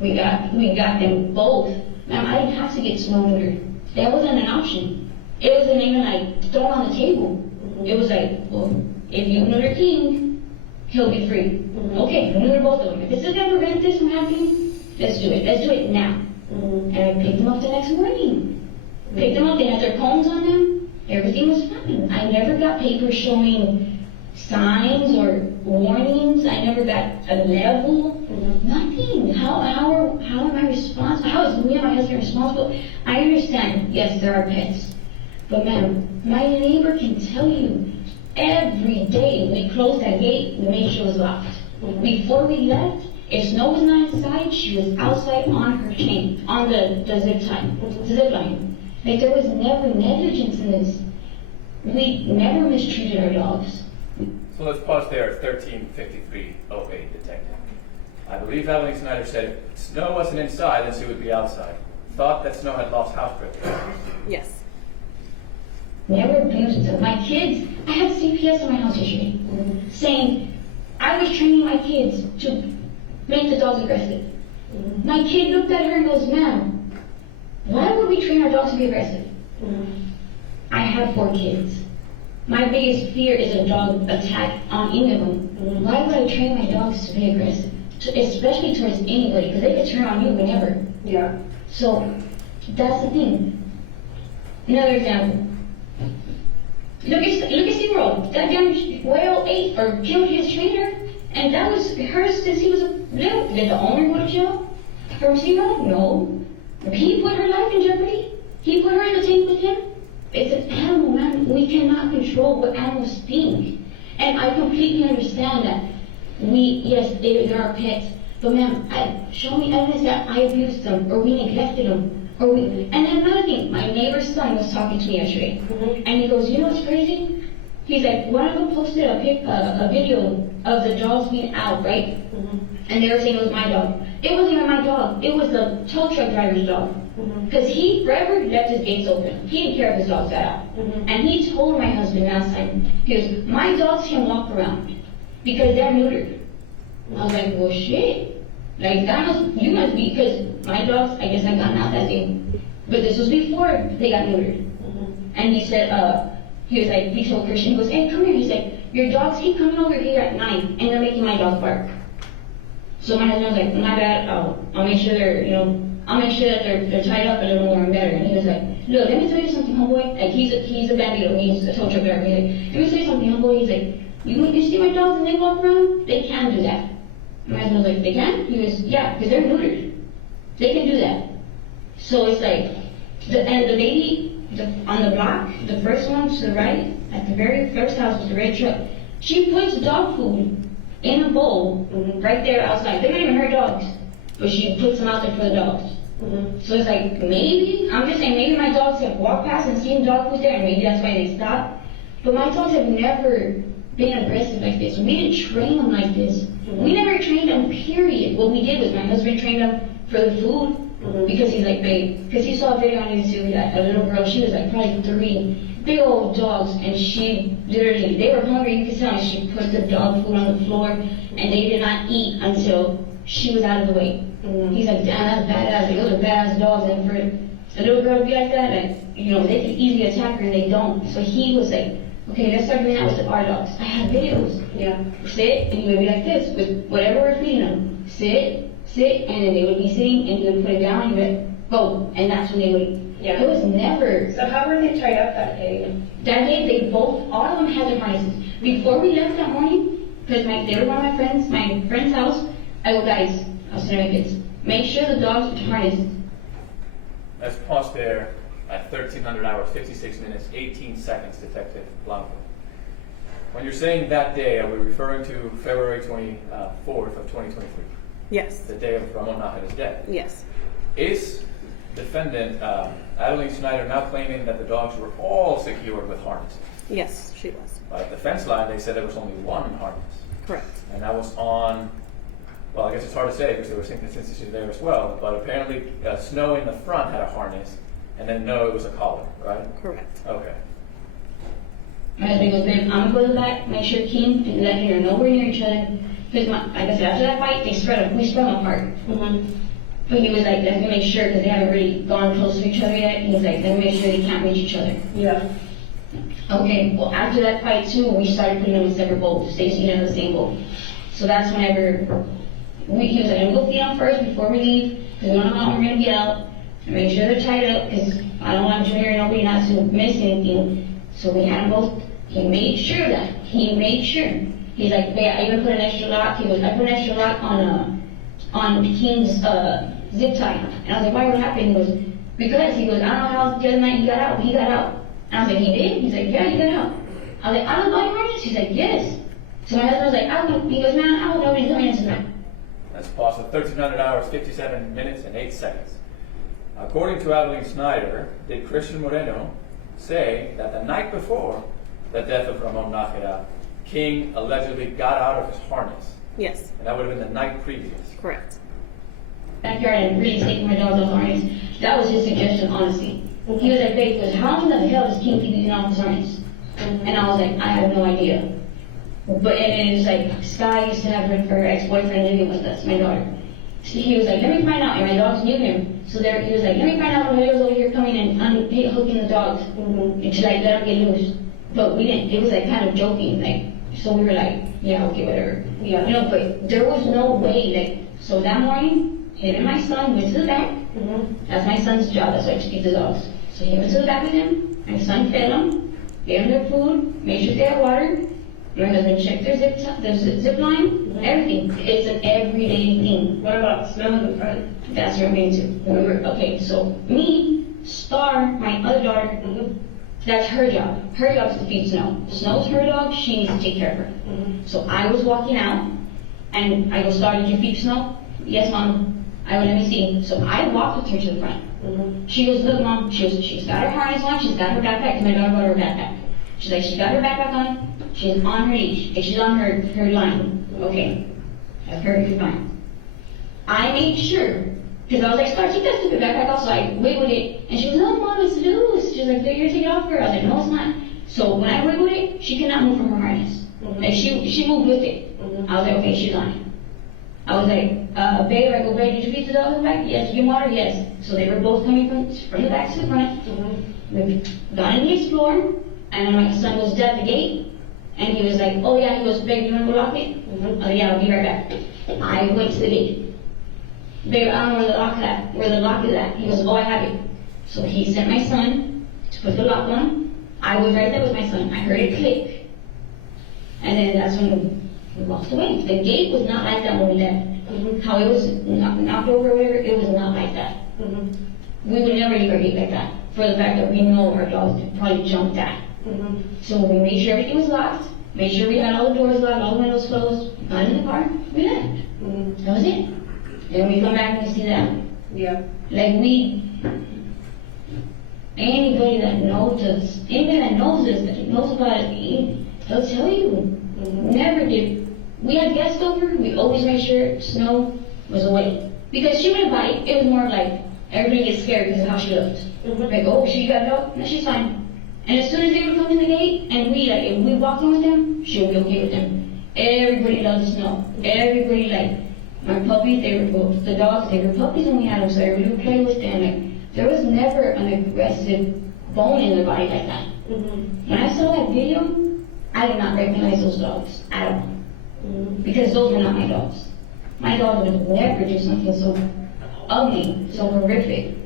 We got them both. Ma'am, I didn't have to get Snow neutered. That wasn't an option. It wasn't even like thrown on the table. It was like, well, if you neuter King, he'll be free. Okay, we'll neuter both of them. If this is gonna prevent this from happening, let's do it. Let's do it now. And I picked them up the next morning. Picked them up, they had their combs on them. Everything was fine. I never got papers showing signs or warnings. I never got a level. Nothing. How am I responsible? How is me and my husband responsible? I understand, yes, there are pets. But ma'am, my neighbor can tell you, every day we closed that gate, we made sure it was locked. Before we left, if Snow was not inside, she was outside on her chain, on the zip line. Like, there was never negligence in this. We never mistreated our dogs. So let's pause there at 135308, detective. I believe Abilene Schnieder said if Snow wasn't inside, then she would be outside. Thought that Snow had lost house privilege. Yes. Never abused them. My kids, I had CPS in my house yesterday saying I was training my kids to make the dogs aggressive. My kid looked at her and goes, ma'am, why would we train our dogs to be aggressive? I have 4 kids. My biggest fear is a dog attack on any of them. Why would I train my dogs to be aggressive? Especially towards anybody, because they could turn on you whenever. Yeah. So, that's the thing. Another example. Look at SeaWorld. That damn whale ate or killed his trainer, and that was hers since he was little. Did the owner go to jail from SeaWorld? No. He put her life in jeopardy. He put her in the tank with him. It's an animal, man. We cannot control what animals think. And I completely understand that yes, there are pets, but ma'am, show me evidence that I abused them, or we neglected them, and then another thing, my neighbor's son was talking to me yesterday, and he goes, you know what's crazy? He's like, one of them posted a video of the dogs being out, right? And they were saying it was my dog. It wasn't even my dog. It was the tow truck driver's dog. Because he forever left his gates open. He didn't care if his dogs got out. And he told my husband last time, he goes, my dogs can walk around because they're neutered. I was like, well, shit. Like, you must be, because my dogs, I guess I got out that day. But this was before they got neutered. And he said, he was like, he told Christian, he goes, hey, come here. He said, your dogs keep coming over here at night and they're making my dogs bark. So my husband was like, my bad, I'll make sure they're, I'll make sure that they're tied up a little more and better. And he was like, look, let me tell you something, homeboy. Like, he's a bandito, he's a tow truck driver. He's like, let me tell you something, homeboy. He's like, you see my dogs and they walk around? They can do that. And my husband was like, they can? He goes, yeah, because they're neutered. They can do that. So it's like, and the lady on the block, the first one to the right, at the very first house with the red truck, she puts dog food in a bowl right there outside. They're not even her dogs, but she puts them out there for the dogs. So it's like, maybe, I'm just saying, maybe my dogs have walked past and seen dog food there, and maybe that's why they stopped. But my dogs have never been aggressive like this. We didn't train them like this. We never trained them, period. What we did was my husband trained them for the food, because he's like, babe, because he saw a video on YouTube that a little girl, she was like probably 3, big old dogs, and she literally, they were hungry, you could tell, and she put the dog food on the floor, and they did not eat until she was out of the way. He's like, damn, that's badass. Like, those are badass dogs, and for a little girl to be like that, like, they could easily attack her, and they don't. So he was like, okay, let's start doing that with our dogs. I have videos. Yeah. Sit, and he would be like this, with whatever we're feeding them. Sit, and then they would be sitting, and he would put it down, and he would go, and that's when they would. Yeah. It was never. So how were they tied up that day? That day, they both, all of them had their harnesses. Before we left that morning, because they were one of my friend's house, I go, guys, I was telling my kids, make sure the dogs are harnessed. Let's pause there at 1300 hours, 56 minutes, 18 seconds, Detective Blanco. When you're saying that day, are we referring to February 24th of 2023? Yes. The day of Ramon Najeda's death? Yes. Is defendant Abilene Schnieder now claiming that the dogs were all secured with harnesses? Yes, she was. But at the fence line, they said there was only one harness. Correct. And that was on, well, I guess it's hard to say because there was inconsistency there as well, but apparently Snow in the front had a harness, and then no, it was a collar, right? Correct. Okay. My husband goes, babe, I'm going to go to the back, make sure King and Legend are nowhere near each other. Because, like I said, after that fight, we spread them apart. But he was like, let me make sure, because they haven't really gone close to each other yet. He was like, let me make sure they can't reach each other. Yeah. Okay, well, after that fight, too, we started putting them in separate bowls. They stayed in the same bowl. So that's whenever he was like, I'm going to go feed them first before we leave, because we don't know how we're going to get out. And make sure they're tied up, because I don't want Junior and nobody not to miss anything. So we had them both. He made sure that. He made sure. He's like, babe, I even put an extra lock. He goes, I put an extra lock on King's zip tie. And I was like, why, what happened? He goes, because, he goes, I don't know how the other night he got out, but he got out. And I was like, he did? He's like, yeah, he got out. I was like, out of the body harness? He's like, yes. So my husband was like, I don't, he goes, man, I don't know what he's coming into that. Let's pause at 1300 hours, 57 minutes, and 8 seconds. According to Abilene Schnieder, did Christian Moreno say that the night before the death of Ramon Najeda, King allegedly got out of his harness? Yes. And that would have been the night previous. Correct. Backyard and really taking my dogs off harness. That was his suggestion, honestly. He was like, babe, goes, how in the hell does King keep using off his harness? And I was like, I have no idea. But and it was like, Sky used to have her ex-boyfriend living with us, my daughter. So he was like, let me find out, and my dogs knew him. So there, he was like, let me find out when he was over here coming and unhooking the dogs, and to like let them get loose. But we didn't. It was like kind of joking, like. So we were like, yeah, okay, whatever. Yeah. But there was no way, like. So that morning, him and my son went to the back. That's my son's job. That's why I feed the dogs. So he went to the back with him. My son fed them, gave them their food, made sure they had water. My husband checked their zip line, everything. It's an everyday thing. What about Snow in the front? That's what I'm getting to. Okay, so me, Star, my other daughter, that's her job. Her job is to feed Snow. Snow's her dog, she needs to take care of her. So I was walking out, and I go, Star, did you feed Snow? Yes, Mom. I go, let me see. So I walked with her to the front. She goes, look, Mom, she's got her harness on, she's got her backpack, because my daughter brought her backpack. She's like, she got her backpack on, she's on her leash, and she's on her line. Okay, that's perfectly fine. I made sure, because I was like, Star, take that stupid backpack off, so I wiggled it, and she was, no, Mom, it's loose. She's like, you're taking it off for her. I was like, no, it's not. So when I wiggled it, she cannot move from her harness. Like, she moved with it. I was like, okay, she's on it. I was like, babe, I go, babe, did you feed the dog in the back? Yes. Did you get water? Yes. So they were both coming from the back to the front. We got in the Explorer, and then my son goes, Dad, the gate? And he was like, oh yeah, he goes, babe, you wanna go lock it? Oh yeah, I'll be right back. I went to the gate. Babe, I don't know where the lock is at. He goes, oh, I have it. So he sent my son to put the lock on. I was right there with my son. I heard it click. And then that's when we walked away. The gate was not like that when we left. How it was knocked over or whatever, it was not like that. We would never leave our gate like that, for the fact that we know our dogs probably jumped at. So we made sure everything was locked, made sure we had all the doors locked, all the windows closed, got in the car, we left. That was it. Then we come back and we see that. Yeah. Like anybody that knows us, anybody that knows us, that knows about us, they'll tell you. Never did. We had guests over, we always made sure snow was away. Because she wouldn't bite, it was more like everybody gets scared because of how she looked. Like, oh, she got a dog? No, she's fine. And as soon as they would come to the gate, and if we walked in with them, she would be okay with them. Everybody loves snow. Everybody, like, my puppies, the dogs, they were puppies when we had them, so everybody would play with them. Like, there was never an aggressive bone in their body like that. When I saw that video, I did not recognize those dogs at all. Because those were not my dogs. My dog would never do something so ugly, so horrific.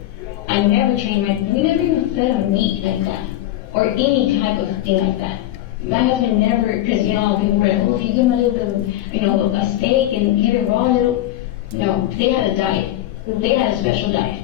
I never trained we never even fed them meat like that, or any type of thing like that. My husband never, because people were like, oh, if you give him a little bit of, a steak and give it raw a little. No, they had a diet. They had a special diet.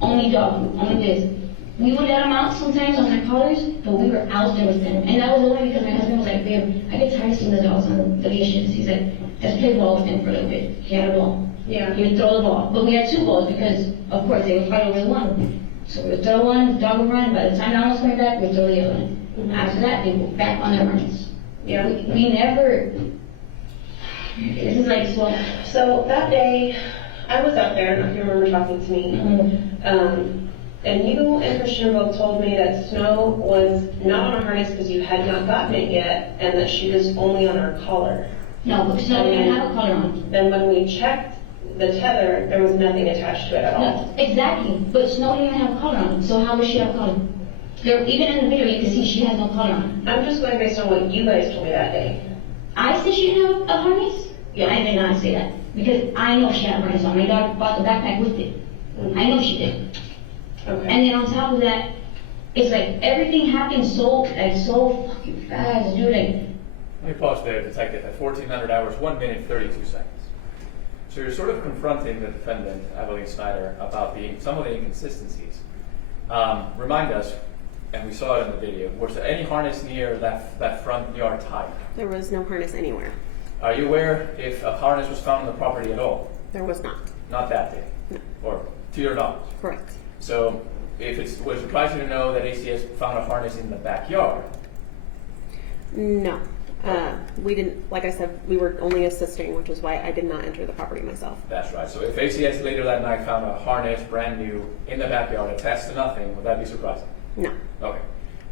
Only dog food, only this. We would let them out sometimes on their collars, but we were out there with them. And that was only because my husband was like, babe, I get tired of seeing the dogs on the leashes. He said, let's play ball with them for a little bit. He had a ball. Yeah. He would throw the ball. But we had two balls because, of course, they would fight over the one. So we would throw one, the dog would run. By the time the one was coming back, we'd throw the other one. After that, they were back on their harness. Yeah. We never, this is like so. So that day, I was out there, I don't know if you remember talking to me. And you and Christian both told me that Snow was not on a harness because you had not gotten it yet, and that she was only on her collar. No, but Snow didn't have a collar on. Then when we checked the tether, there was nothing attached to it at all. No, exactly, but Snow didn't even have a collar on. So how would she have a collar? Even in the video, you can see she has no collar on. I'm just going based on what you guys told me that day. I said she didn't have a harness? Yeah, I did not say that. Because I know she had a harness on. My daughter bought the backpack with it. I know she did. Okay. And then on top of that, it's like everything happened so fucking fast, dude. Like, let me pause there, detective. At 1,400 hours, 1 minute, 32 seconds. So you're sort of confronting the defendant, Abilene Schnieder, about some of the inconsistencies. Remind us, and we saw it in the video, was there any harness near that front yard tire? There was no harness anywhere. Are you aware if a harness was found on the property at all? There was not. Not that day? No. Or to your knowledge? Correct. So if it would surprise you to know that ACS found a harness in the backyard? No. We didn't, like I said, we were only assisting, which is why I did not enter the property myself. That's right. So if ACS later that night found a harness, brand new, in the backyard, attached to nothing, would that be surprising? No. Okay.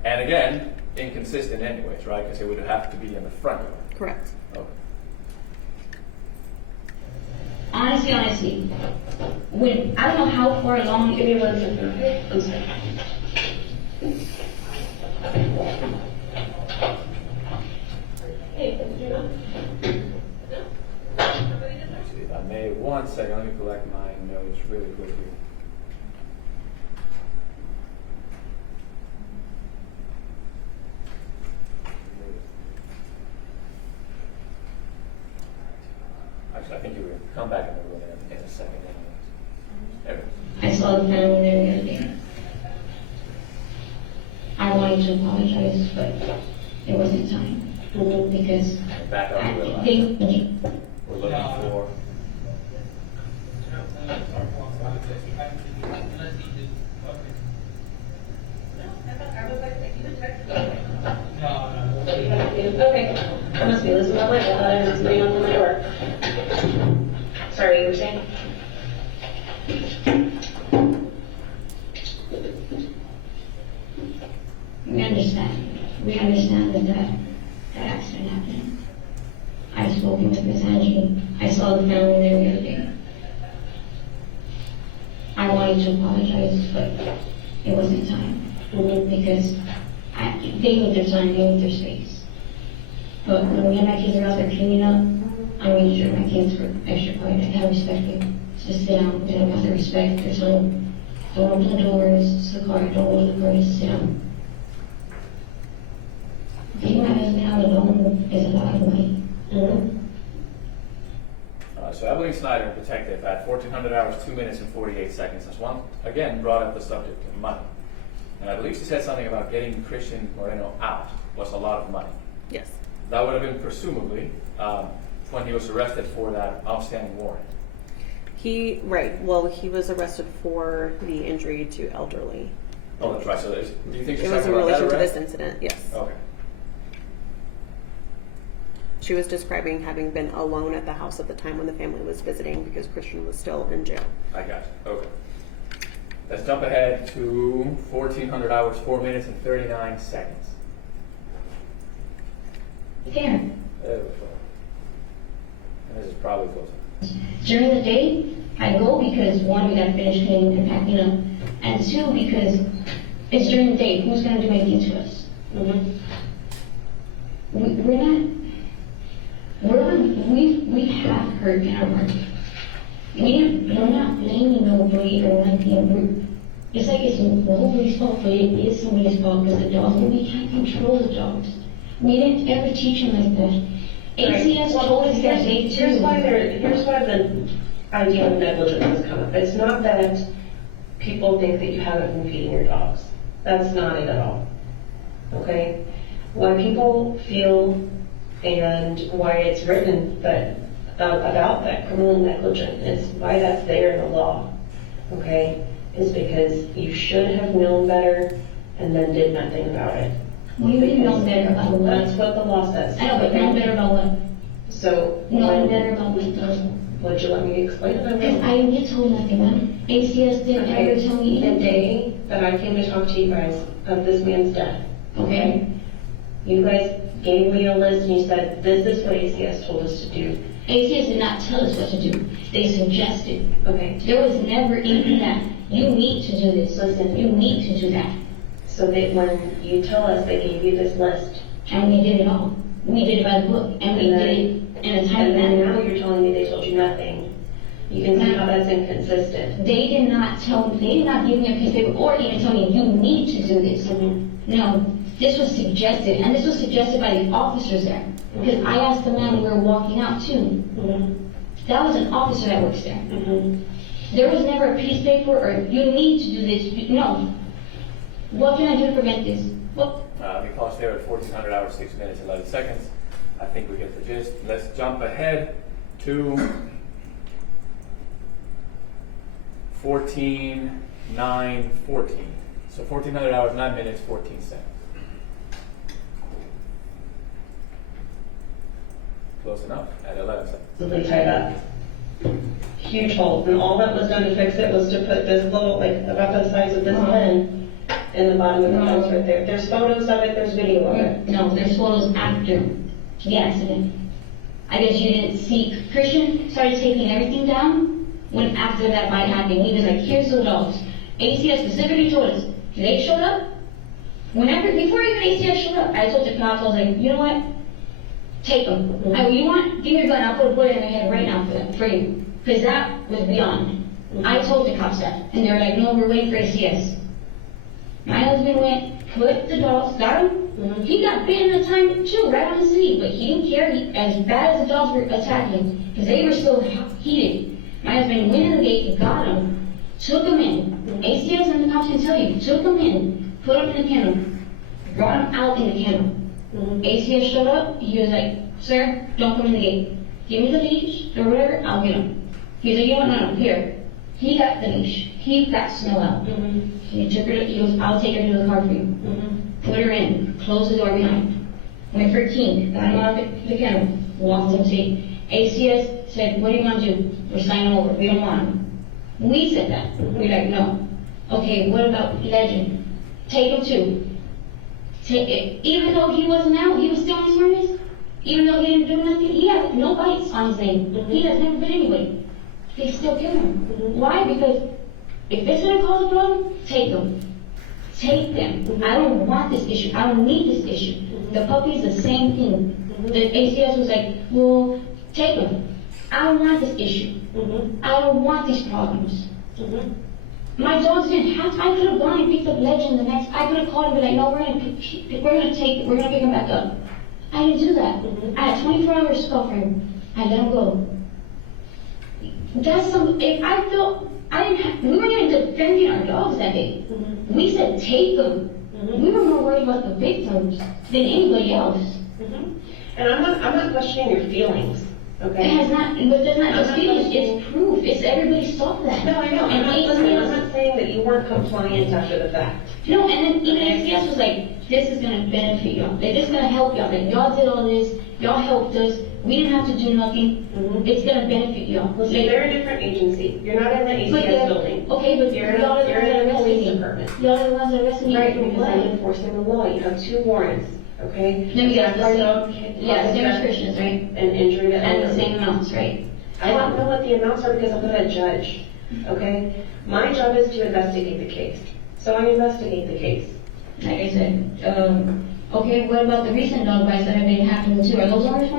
And again, inconsistent anyways, right? Because it would have to be in the front yard. Correct. Okay. honestly, when I don't know how far along. Give me 1 second, okay? I'm sorry. Hey, did you know? Actually, if I may, 1 second, let me collect my notes really quickly. Actually, I think you will come back in the room in a second. Anyways. I saw the family there the other day. I wanted to apologize, but it wasn't time. Because Back up to the line. We're looking for. Okay. I must be losing my mind. I thought I was waiting on my door. Sorry, you were saying? We understand. We understand that accident happened. I've spoken with Miss Angie. I saw the family there the other day. I wanted to apologize, but it wasn't time. Because they need their time, they need their space. But when me and my kids are out there cleaning up, I made sure my kids were extra quiet. I had respect for them. Just sit down, they don't have to respect their time. Don't open the doors to the car, don't go to the car, just sit down. Being my husband out alone is a lot of money. So Abilene Schnieder, detective, at 1,400 hours, 2 minutes and 48 seconds. That's one, again, brought up the subject of money. And I believe she said something about getting Christian Moreno out was a lot of money. Yes. That would have been presumably when he was arrested for that outstanding warrant. Well, he was arrested for the injury to elderly. Oh, that's right. So do you think she's It was talking in about that relation to arrest? this incident, yes. Okay. She was describing having been alone at the house at the time when the family was visiting because Christian was still in jail. I got you. Okay. Let's jump ahead to 1,400 hours, 4 minutes and 39 seconds. There. There we go. And this is probably closer. During the day, I go because one, we got to finish cleaning and packing up, and two, because it's during the day. Who's going to do anything to us? We have hurt in our heart. We're not blaming nobody or nothing. It's like it's nobody's fault, but it is somebody's fault because the dogs, and we can't control the dogs. We didn't ever teach them like that. ACS told us that they too. Here's why the idea of negligence has come up. It's not that people think that you haven't been feeding your dogs. That's not it at all. Okay? Why people feel and why it's written that about that criminal negligence is why that's there in the law. Okay? Is because you should have known better and then did nothing about it. We didn't know better about what. That's what the law says. I know, but know better about what? So, Know better about what? would you let me explain it? Because I didn't get told nothing, man. ACS didn't ever tell me The anything. day that I came to talk to you guys of this man's death, Okay. you guys gave me a list and you said, this is what ACS told us to do. ACS did not tell us what to do. They suggested. Okay, There was never anything that you need to do this. Listen. You need to do that. so that when you tell us they gave you this list, And we did it all. We did it by the book, and we And did it in a timely and then manner. now you're telling me they told you nothing, you can see how that's inconsistent. They did not give me a piece of paper or even tell me you need to do this. No, this was suggested, and this was suggested by the officers there. Because I asked the man when we were walking out too. That was an officer that works there. There was never a piece of paper or you need to do this. No. What can I do to prevent this? What? We paused there at 1,400 hours, 6 minutes, 11 seconds. I think we get the gist. Let's jump ahead to 14:09:14. So 1,400 hours, 9 minutes, 14 seconds. Close enough at 11 seconds. Completely tied up. Huge hole, and all that was done to fix it was to put this little, like, about the size of this pen in the bottom of the fence right there. There's photos of it, there's video of it. No, there's photos after the accident. I guess you didn't see. Christian started taking everything down when after that fight happened. He was like, here's the dogs. ACS specifically told us. They showed up. Before even ACS showed up, I told the cops, I was like, you know what? Take them. You want? Give me your gun. I'll put a bullet in your head right now for you. Because that was beyond. I told the cops that. And they were like, no, we're waiting for ACS. My husband went, put the dogs, got him. He got bitten a time too, right on the seat. But he didn't care. As bad as the dogs were attacking, because they were still heated. My husband went in the gate, got him, took him in. ACS and the cops can tell you, took him in, put him in the kennel, brought him out in the kennel. ACS showed up, he was like, sir, don't come in the gate. Give me the leash or whatever, I'll get him. He was like, you know what, no, here. He got the leash. He got Snow out. He took her, he goes, I'll take her to the car for you. Put her in, closed the door behind. Went for King, got him out of the kennel, walked him to ACS said, what do you want to do? We're signing over, we don't want him. We said that, we're like, no. Okay, what about Legend? Take him too. Take it. Even though he wasn't out, he was still in his harness. Even though he didn't do nothing, he had no bites on his name. He has never bit anybody. They still kill him. Why? Because if it's gonna cause a problem, take them. Take them. I don't want this issue. I don't need this issue. The puppy's the same thing. The ACS was like, well, take them. I don't want this issue. I don't want these problems. My dogs didn't have to. I could have gone and picked up Legend the next. I could have called and be like, no, we're gonna pick him back up. I didn't do that. I had 24 hours to call for him. I let him go. That's some. If I felt I didn't have, we weren't even defending our dogs that day. We said take them. We were more worried about the victims than anybody else. And I'm not questioning your feelings. Okay. It has not, but that's not just feelings, it's proof. It's everybody saw that. No, I know. And I'm not saying that you weren't compliant after the fact. No, and then even ACS was like, this is gonna benefit y'all. Like, this is gonna help y'all. Like, y'all did all this, y'all helped us, we didn't have to do nothing. It's gonna benefit y'all. Well, see, they're a different agency. You're not in the ACS building. Okay, but You're y'all are the in ones that the police arrested me. department. Y'all are the ones that arrested me. Right, for because what? I'm enforcing the law. You have 2 warrants, okay? Then we got the Our same, dog yeah, same caused restrictions, right? an injury to And the anyone. same amounts, right? I don't know what the amounts are because I'm not a judge, okay? My job is to investigate the case. So I investigate the case. Like I said, okay, what about the recent dog bites that have been happening too? Are those owners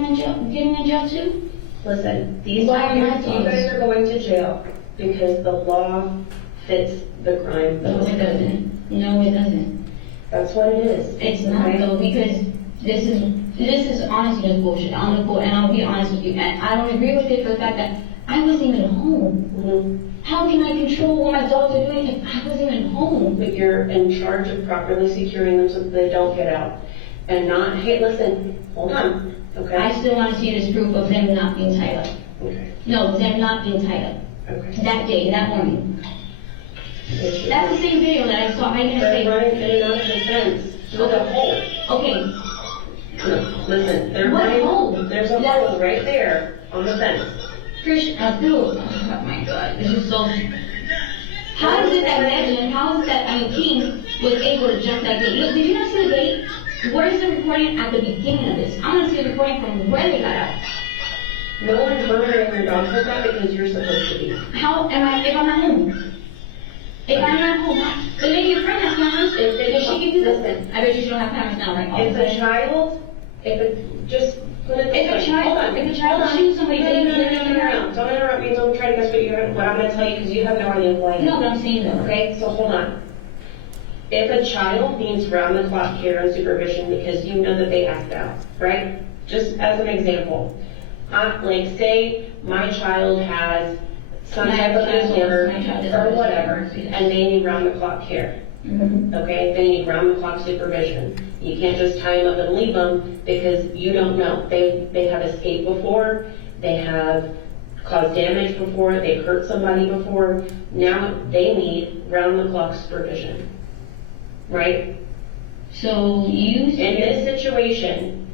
getting in jail too? Listen, these Why are you my dogs? guys are going to jail because the law fits the crime. No, it doesn't. No, it doesn't. That's what it is. It's not okay? though, because this is honestly just bullshit. I'm gonna go and I'll be honest with you. And I don't agree with it for the fact that I wasn't even home. How can I control what my dogs are doing if I wasn't even home? But you're in charge of properly securing them so that they don't get out. And not, hey, listen, hold on, okay? I still want to see this proof of them not being tied up. Okay, No, them not being tied up. okay. That day, that morning. That's the same video that I saw. How you gonna They're say? running in and out of the fence with a hole. Okay, No, listen, they're What running, hole? there's a That's- hole right there on the fence. Christian, Abdul. Oh my God, this is so. How is it that Legend, how is it that King was able to jump that gate? Look, did you not see the gate? Where's the recording at the beginning of this? I want to see the recording from where they got out. No one's monitoring your dogs like that because you're supposed to be. How am I, if I'm not home? If I'm not home, the lady in front has cameras. If they- Does she give you this? listen. I bet you she don't have cameras now, right? If a child, just put it this If a way. child- Hold on, if a child hold on. shoots somebody, No, they- no, no, they're no, no, no, no. Don't interrupt me, don't try to guess what I'm gonna tell you because you have no idea who I am. No, but I'm saying though. Okay, so hold on. If a child needs round-the-clock care and supervision because you know that they act out, right? Just as an example, like say my child has some My type of child, disorder yes, my child is or autistic, whatever, yes. and they need round-the-clock care. Okay, they need round-the-clock supervision. You can't just tie them up and leave them because you don't know. They have escaped before, they have caused damage before, they've hurt somebody before. Now they need round-the-clock supervision, right? So you. In this situation,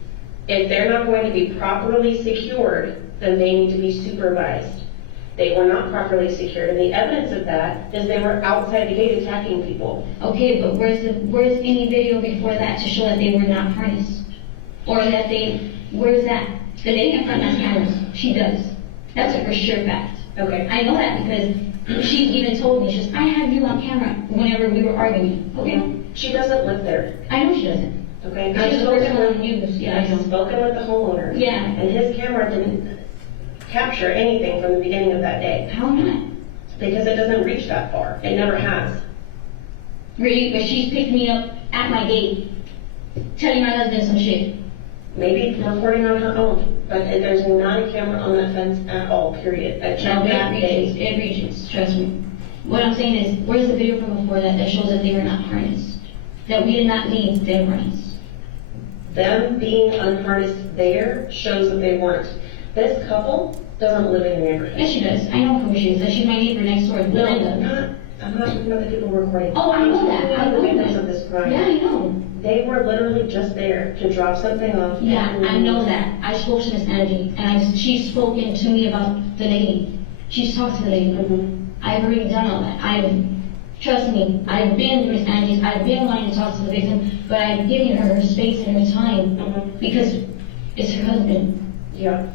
if they're not going to be properly secured, then they need to be supervised. They were not properly secured, and the evidence of that is they were outside the gate attacking people. Okay, but where's any video before that to show that they were not harnessed? Or that where's that? The lady in front has cameras. She does. That's a for sure fact. Okay. I know that because she even told me, she says, I have you on camera whenever we were arguing. Okay? She doesn't live there, I know she doesn't. okay? She's working on the news, yeah, I I've know. spoken with the homeowner. Yeah. And his camera didn't capture anything from the beginning of that day, How not? because it doesn't reach that far. It never has. Really? But she's picked me up at my gate, telling my husband some shit. Maybe recording on her own, but there's not a camera on that fence at all, period. I No, checked that that reaches, day. it reaches, trust me. What I'm saying is, where's the video from before that shows that they were not harnessed? That we did not leave them harnessed? Them being unharnessed there shows that they weren't. This couple doesn't live in the neighborhood. Yes, she does. I know who she is. That she's my neighbor next door, No, Linda. I'm not talking about the people recording. Oh, I know I'm that. talking I about know the victims that. of this crime. Yeah, I know. They were literally just there to drop something off. Yeah, I know that. I spoke to Miss Angie, and she's spoken to me about the lady. She's talked to the lady. I've already done all that. Trust me, I've been to Miss Angie's, I've been wanting to talk to the victim, but I've given her space and her time because it's her husband. Yeah.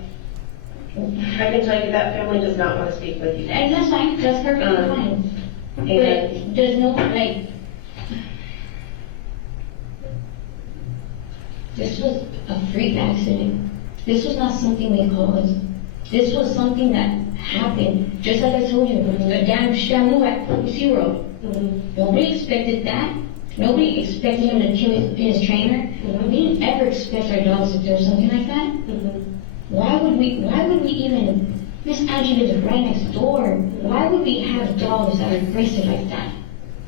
I can tell you that family does not want to speak with you. And that's fine, that's perfectly fine. And But there's no, like, this was a freak accident. This was not something they caused. This was something that happened. Just like I told you, the damn shamu at SeaWorld. Nobody expected that. Nobody expected him to kill his trainer. We didn't ever expect our dogs to do something like that. Why would we even, Miss Angie lives right next door. Why would we have dogs that are aggressive like that?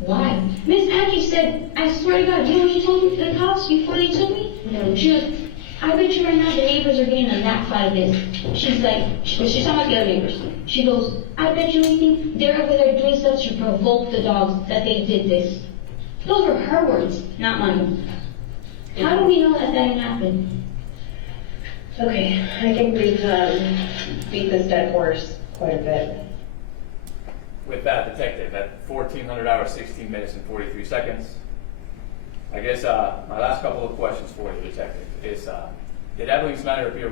Why? Miss Angie said, I swear to God, you know what she told me at the house before they took me? She goes, I bet you right now the neighbors are getting a laugh out of this. She's like, she's talking about the other neighbors. She goes, I bet you anything they're over there doing stuff to provoke the dogs that they did this. Those were her words, not mine. How do we know that didn't happen? okay, I think we've beat this dead horse quite a bit. With that, detective, at 1,400 hours, 16 minutes and 43 seconds. I guess my last couple of questions for you, detective, is did Abilene Schnieder appear